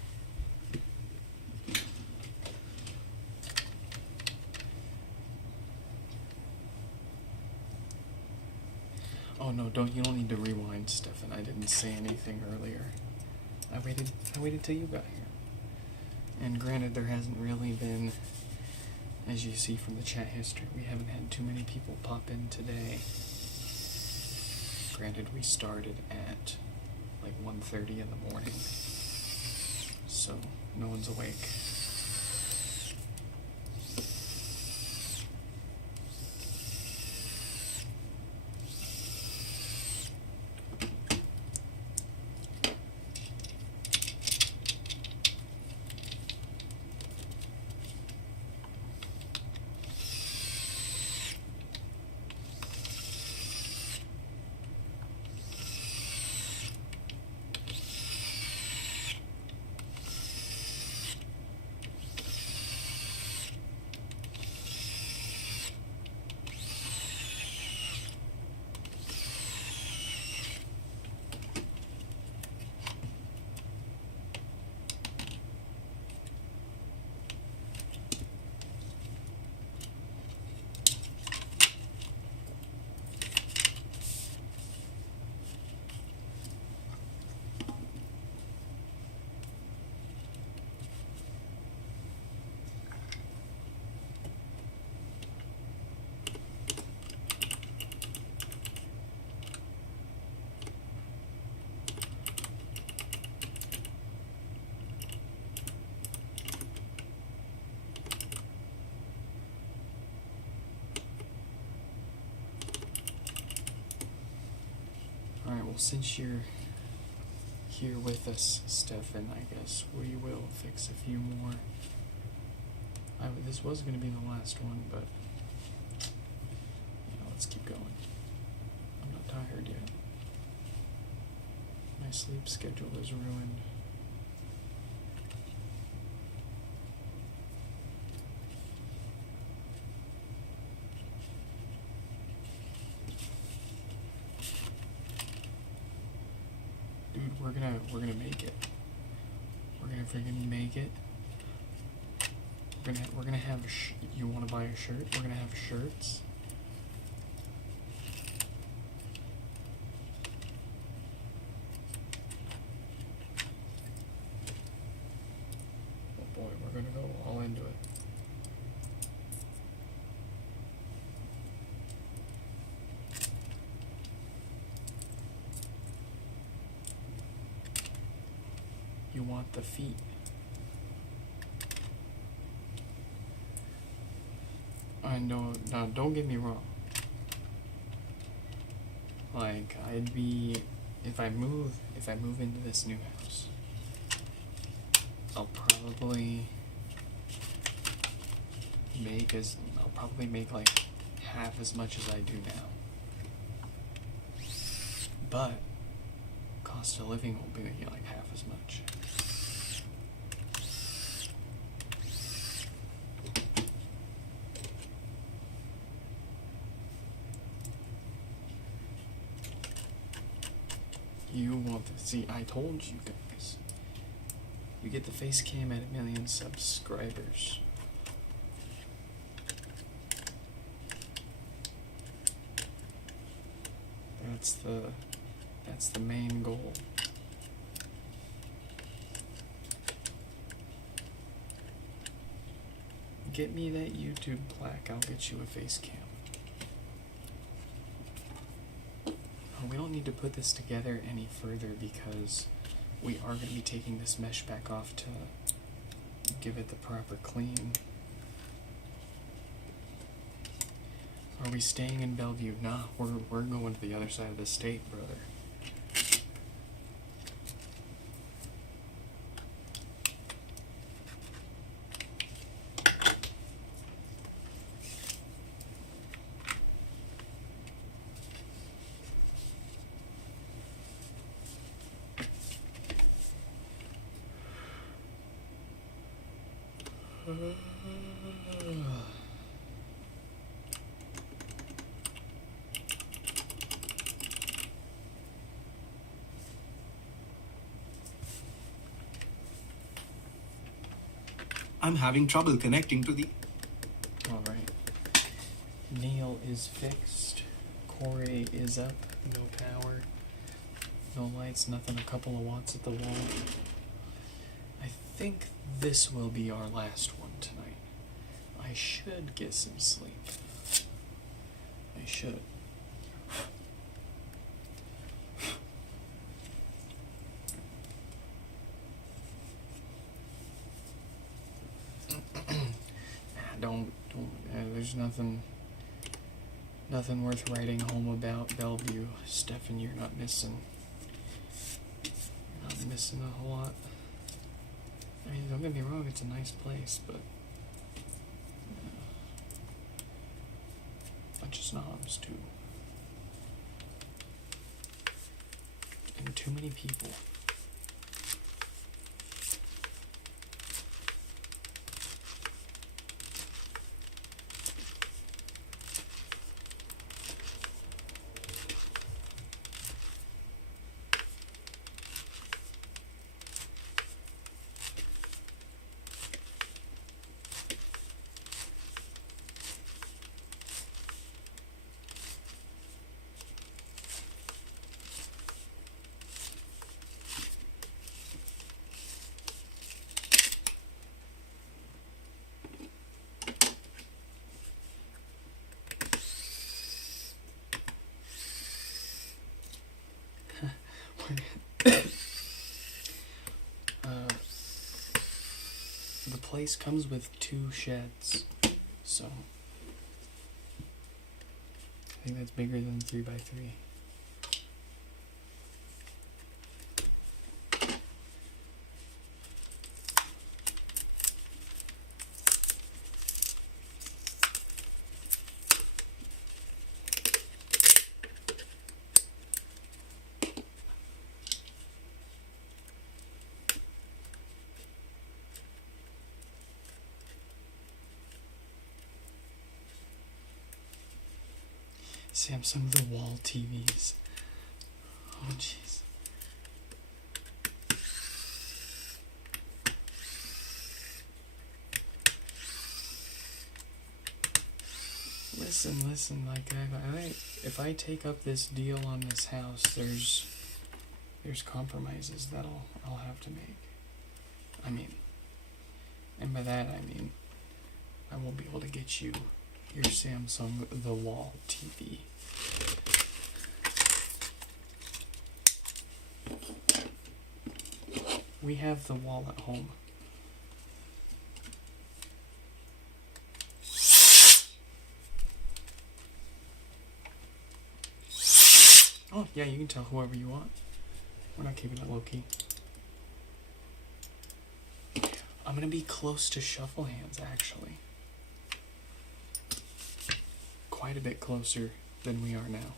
oh no, you don't need to rewind, Stefan. I didn't say anything earlier. I waited till you got here. And granted, there hasn't really been, as you see from the chat history, we haven't had too many people pop in today. Granted, we started at like 1:30 in the morning, so no one's awake. Alright, well, since you're here with us, Stefan, I guess we will fix a few more. This was going to be the last one, but let's keep going. I'm not tired yet. My sleep schedule is ruined. Dude, we're gonna make it. We're gonna freaking make it. We're gonna have you want to buy a shirt? We're gonna have shirts. Oh boy, we're gonna go all into it. You want the feet. I know. Now, don't get me wrong. Like, I'd be if I move into this new house, I'll probably make like half as much as I do now. But cost of living will be like half as much. You want to see? I told you guys. You get the face cam at 1 million subscribers. That's the main goal. Get me that YouTube plaque. I'll get you a face cam. We don't need to put this together any further because we are going to be taking this mesh back off to give it the proper clean. Are we staying in Bellevue? Nah, we're going to the other side of the state, brother. I'm having trouble connecting to the... Alright. Neil is fixed. Corey is up. No power. No lights, nothing. A couple of watts at the wall. I think this will be our last one tonight. I should get some sleep. I should. There's nothing worth writing home about. Bellevue, Stefan, you're not missing a whole lot. I mean, don't get me wrong, it's a nice place, but bunch of snobs too, and too many people. The place comes with 2 sheds, so I think that's bigger than 3x3. Samsung the wall TVs. Oh jeez. listen. Like, if I take up this deal on this house, there's compromises that I'll have to make. I mean, and by that I mean, I won't be able to get you your Samsung The Wall TV. We have the wall at home. Oh, yeah, you can tell whoever you want. We're not keeping it low-key. I'm gonna be close to Shuffle Hands, actually. Quite a bit closer than we are now.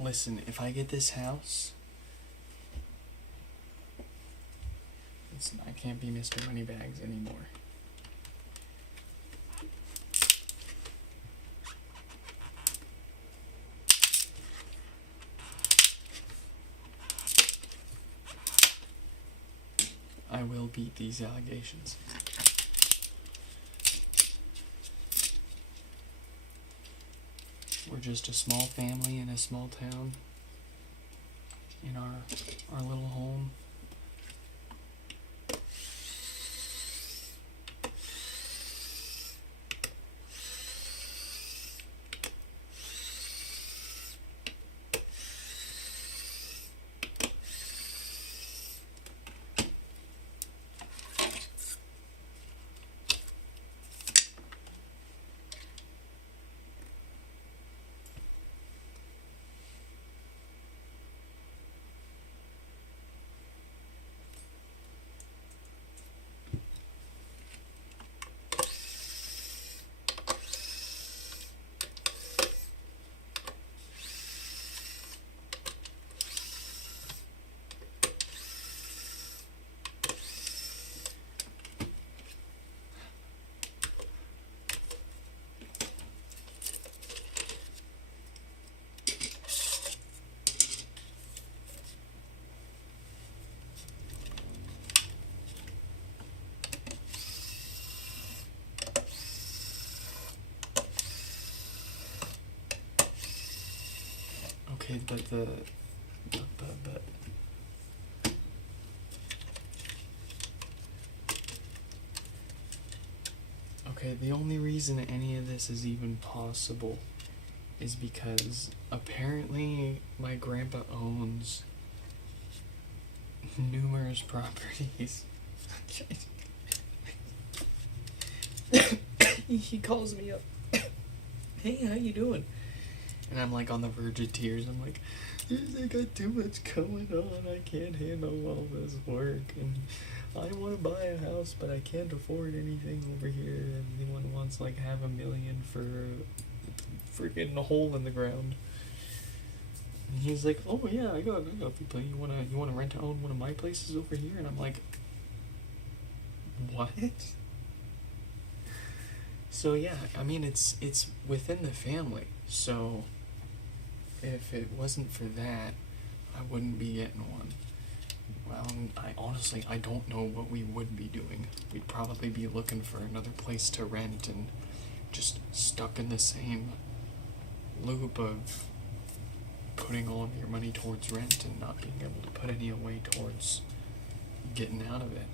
Listen, if I get this house, listen, I can't be Mr. Moneybags anymore. I will beat these allegations. We're just a small family in a small town in our little home. Okay, but okay, the only reason any of this is even possible is because apparently my grandpa owns numerous properties. He calls me up. Hey, how you doing? And I'm like on the verge of tears. I'm like, I got too much going on. I can't handle all this work. And I want to buy a house, but I can't afford anything over here. Everyone wants like $500,000 for a freaking hole in the ground. And he's like, oh yeah, I got people. You wanna rent to own one of my places over here? And I'm like, what? So yeah, I mean it's within the family. So if it wasn't for that, I wouldn't be getting one. Well, I don't know what we would be doing. We'd probably be looking for another place to rent and just stuck in the same loop of putting all of your money towards rent and not being able to put any away towards getting out of it.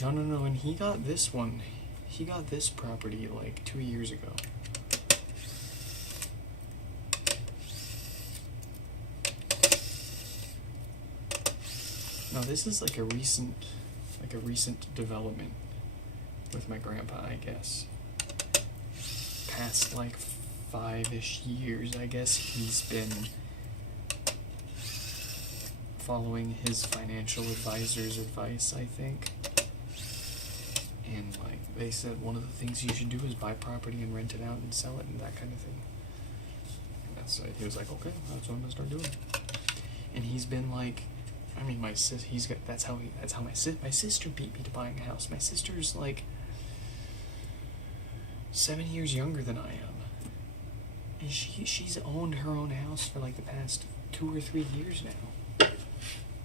No, and he got this one. He got this property like 2 years ago. No, this is like a recent development with my grandpa, I guess. Past like 5-ish years, I guess, he's been following his financial advisor's advice, I think. And like they said, one of the things you should do is buy property and rent it out and sell it and that kind of thing. And that's he was like, okay, that's what I'm gonna start doing. And he's been like, I mean, my sister beat me to buying a house. My sister's like 7 years younger than I am, and she's owned her own house for like the past 2 or 3 years now.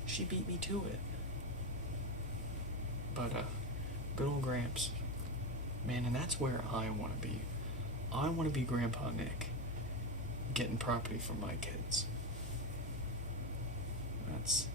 She beat me to it. But good old Gramps, man, and that's where I want to be. I want to be Grandpa Nick, getting property for my kids. That's.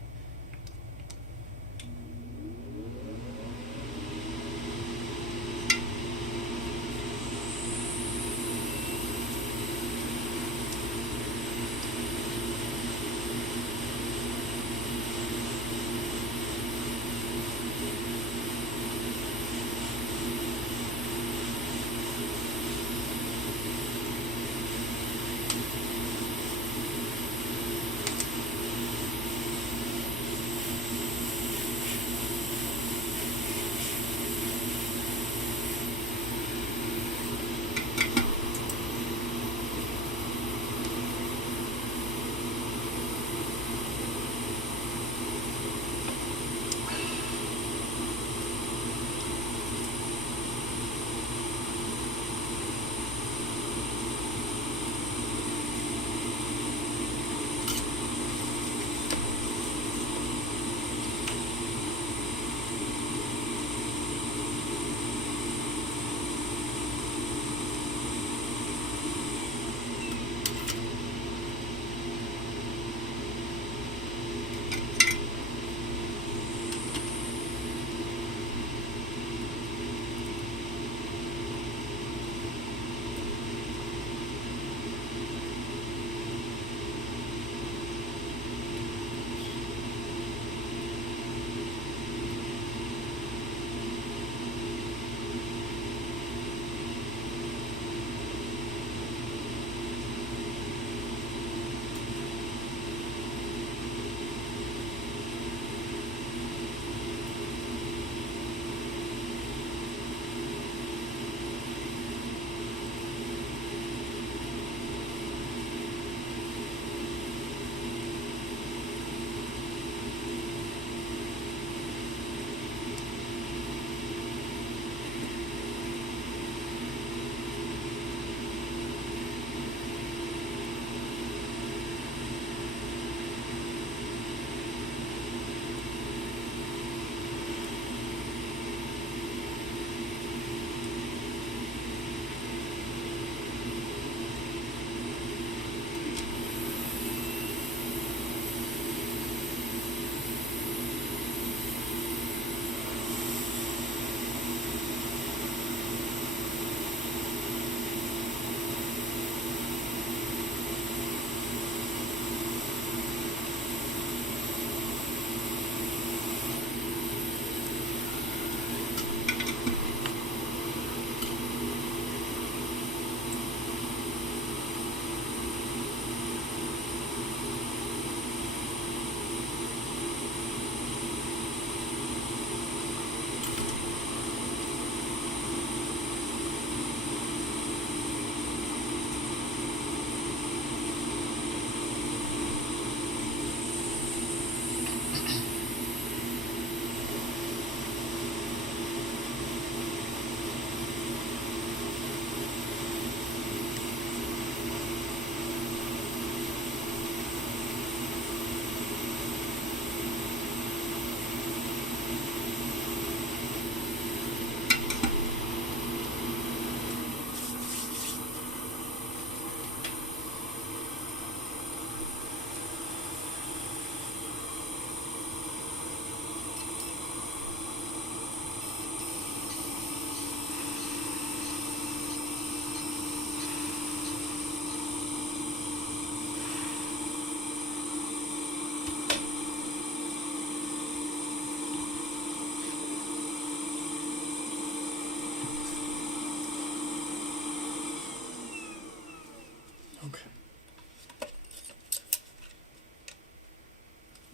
Okay.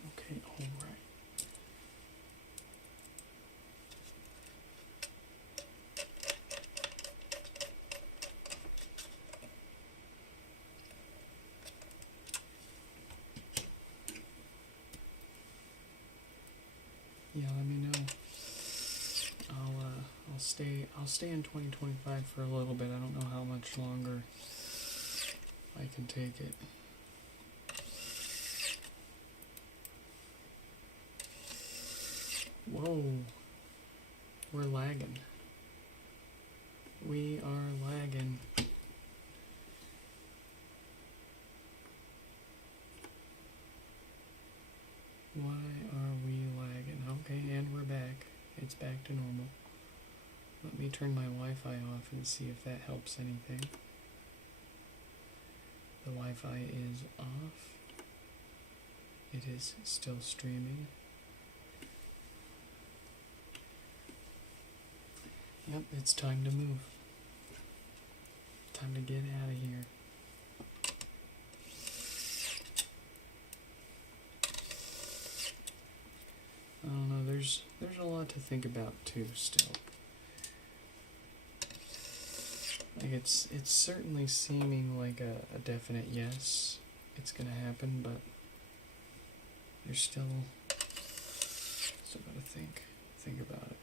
Okay, alright. Yeah, let me know. I'll stay in 2025 for a little bit. I don't know how much longer I can take it. Whoa. We're lagging. We are lagging. Why are we lagging? Okay, and we're back. It's back to normal. Let me turn my Wi-Fi off and see if that helps anything. The Wi-Fi is off. It is still streaming. Yep, it's time to move. Time to get out of here. I don't know, there's a lot to think about too still. Like it's certainly seeming like a definite yes, it's gonna happen, but there's still gotta think about it.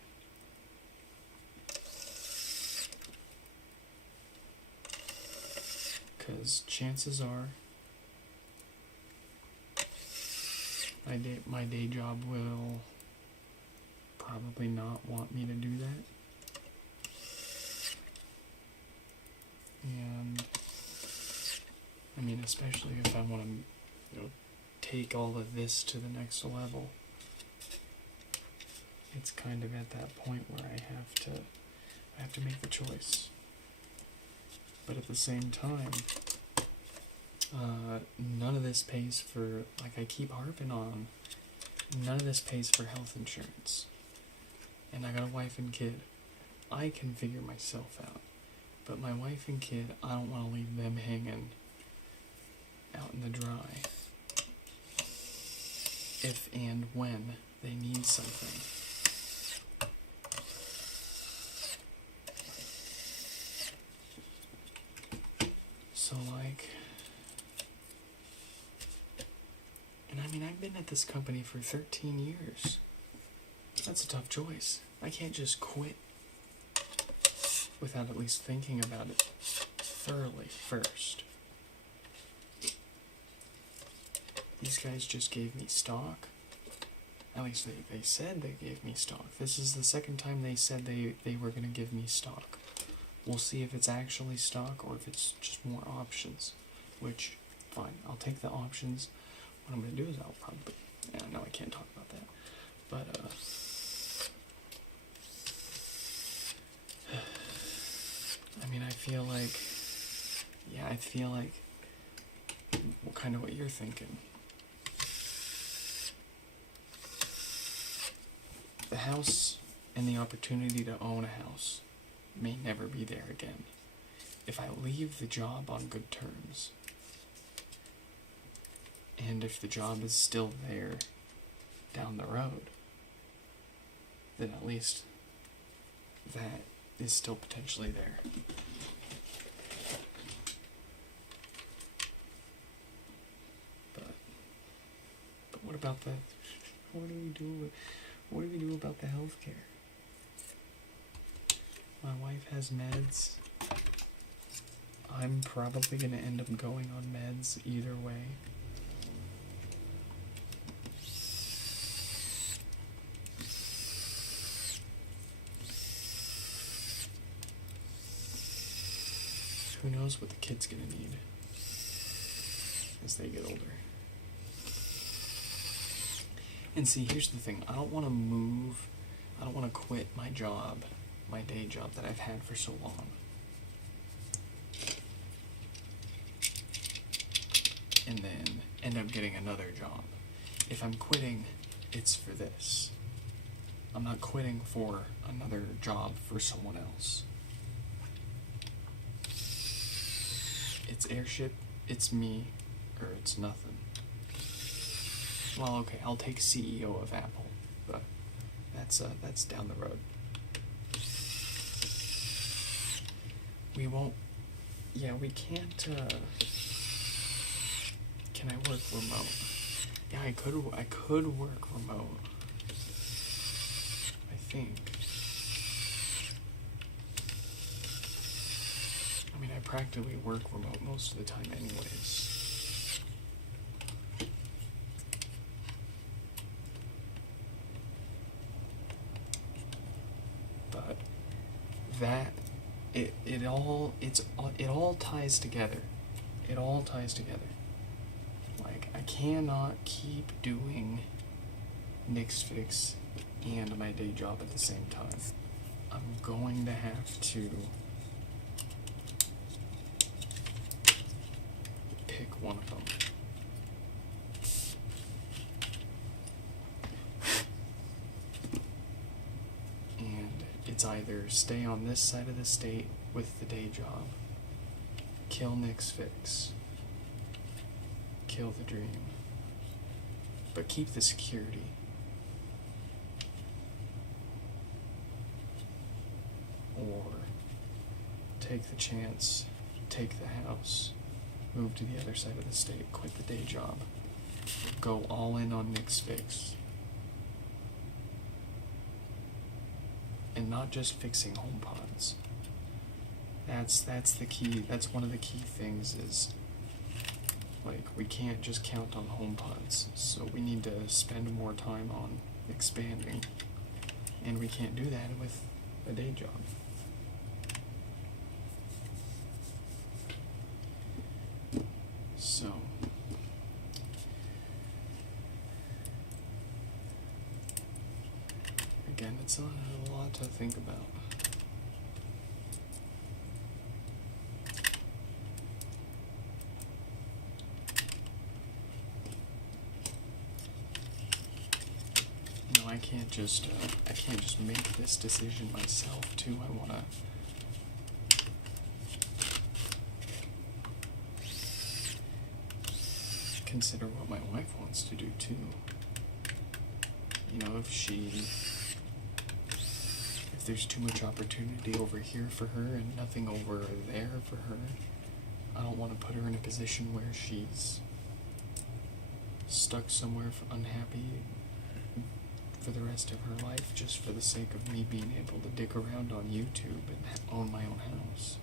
Because chances are my day job will probably not want me to do that. And I mean, especially if I want to, take all of this to the next level, it's kind of at that point where I have to make the choice. But at the same time, none of this pays for, like I keep harping on, none of this pays for health insurance. And I got a wife and kid. I can figure myself out. But my wife and kid, I don't want to leave them hanging out in the dry. If and when they need something. So like, and I mean, I've been at this company for 13 years. That's a tough choice. I can't just quit without at least thinking about it thoroughly first. These guys just gave me stock. At least they said they gave me stock. This is the second time they said they were going to give me stock. We'll see if it's actually stock or if it's just more options. Which, fine, I'll take the options. What I'm going to do is I'll probably... Yeah, no, I can't talk about that. But, I mean, I feel like... Yeah, I feel like... Well, kind of what you're thinking. The house and the opportunity to own a house may never be there again. If I leave the job on good terms, and if the job is still there down the road, then at least that is still potentially there. But what about that? What do we do about the healthcare? My wife has meds. I'm probably going to end up going on meds either way. Who knows what the kid's going to need as they get older. And see, here's the thing. I don't want to move. I don't want to quit my job, my day job that I've had for so long. And then end up getting another job. If I'm quitting, it's for this. I'm not quitting for another job for someone else. It's airship it's me or it's nothing. Well, okay, I'll take CEO of Apple, but that's down the road. We won't. Yeah, we can't. Can I work remote? Yeah, I could work remote. I think. I mean, I practically work remote most of the time, anyways. But that it all ties together. It all ties together. Like, I cannot keep doing Nick's Fix and my day job at the same time. I'm going to have to pick one of them. And it's either stay on this side of the state with the day job, kill Nick's Fix, kill the dream, but keep the security. Or take the chance, take the house, move to the other side of the state, quit the day job, go all in on Nick's Fix. And not just fixing HomePods. That's the key. That's one of the key things is, like, we can't just count on HomePods. So we need to spend more time on expanding. And we can't do that with a day job. So, again, it's a lot to think about. You know, I can't just make this decision myself too. I wanna. Consider what my wife wants to do too. You know, if there's too much opportunity over here for her and nothing over there for her, I don't want to put her in a position where she's stuck somewhere unhappy for the rest of her life just for the sake of me being able to dick around on YouTube and own my own house.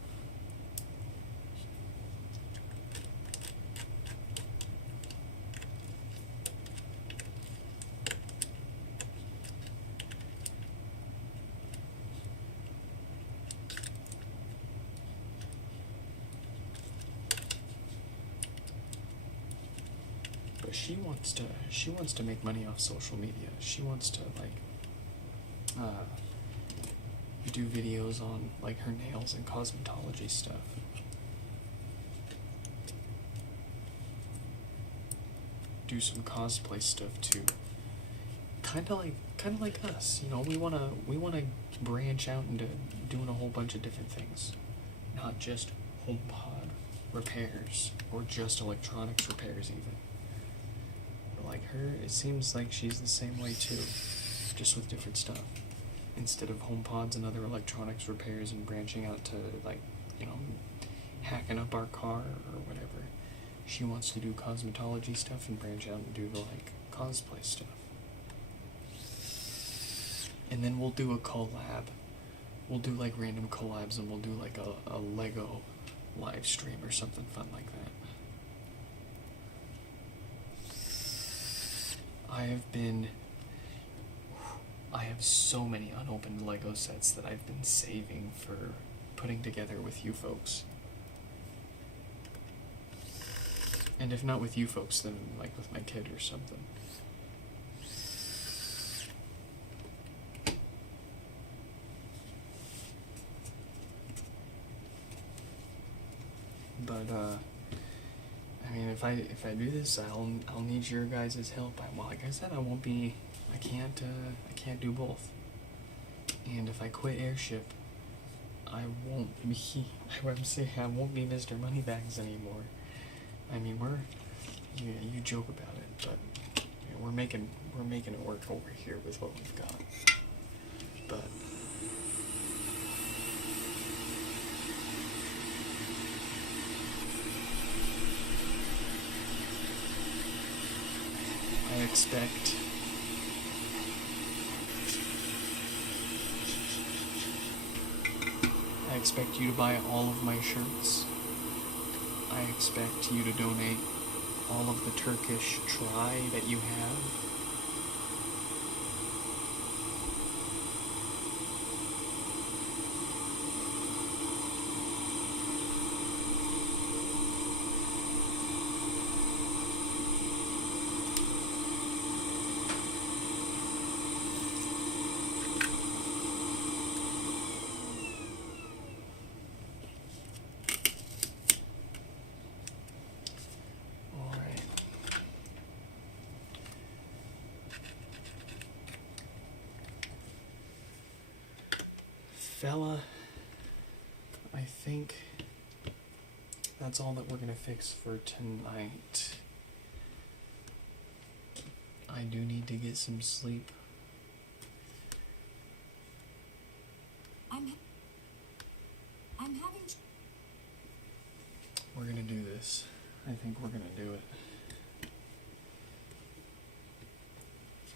She wants to make money off social media. She wants to do videos on like her nails and cosmetology stuff. Do some cosplay stuff too. Kind of like us, you know. We wanna branch out into doing a whole bunch of different things, not just HomePod repairs or just electronics repairs even. Like her, it seems like she's the same way too, just with different stuff. Instead of HomePods and other electronics repairs and branching out to, like, you know, hacking up our car or whatever, she wants to do cosmetology stuff and branch out and do the, like, cosplay stuff. And then we'll do a collab. We'll do like random collabs and we'll do like a Lego live stream or something fun like that. I have so many unopened Lego sets that I've been saving for putting together with you folks. And if not with you folks, then like with my kid or something. But I mean, if I do this, I'll need your guys' help. Well, like I said, I can't do both. And if I quit Airship, I won't be Mr. Moneybags anymore. I mean, you joke about it, but you know, we're making it work over here with what we've got. But I expect you to buy all of my shirts. I expect you to donate all of the Turkish try that you have. Fella, I think that's all that we're gonna fix for tonight. I do need to get some sleep. I'm having. We're gonna do this. I think we're gonna do it.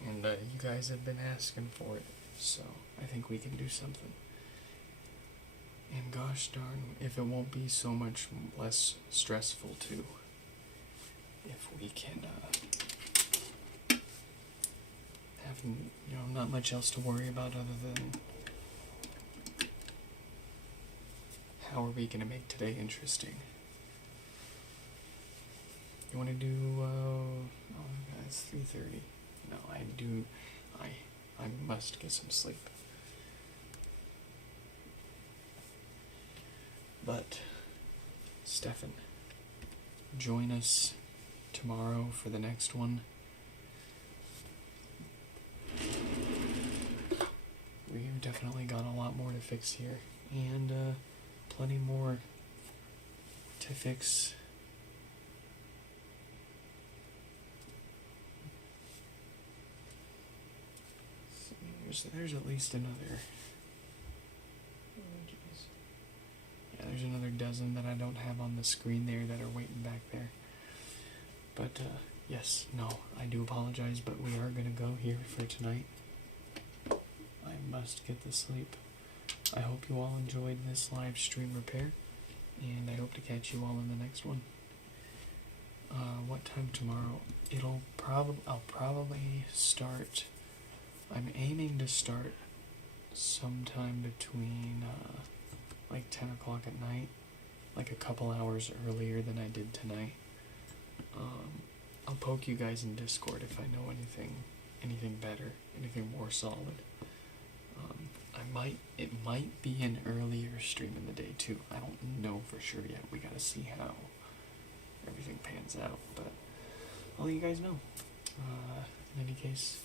And you guys have been asking for it, so I think we can do something. And gosh darn, if it won't be so much less stressful too, if we can have, not much else to worry about other than how are we gonna make today interesting. You wanna do, it's 3:30. No, I must get some sleep. But, Stefan, join us tomorrow for the next one. We've definitely got a lot more to fix here, and plenty more to fix. There's at least another. There's another dozen that I don't have on the screen there that are waiting back there. But, yes, no, I do apologize, but we are going to go here for tonight. I must get to sleep. I hope you all enjoyed this live stream repair, and I hope to catch you all in the next one. What time tomorrow? I'll probably start, I'm aiming to start sometime between, like 10 o'clock at night, like a couple hours earlier than I did tonight. I'll poke you guys in Discord if I know anything better, anything more solid. It might be an earlier stream in the day too. I don't know for sure yet. We gotta see how everything pans out, but I'll let you guys know. In any case,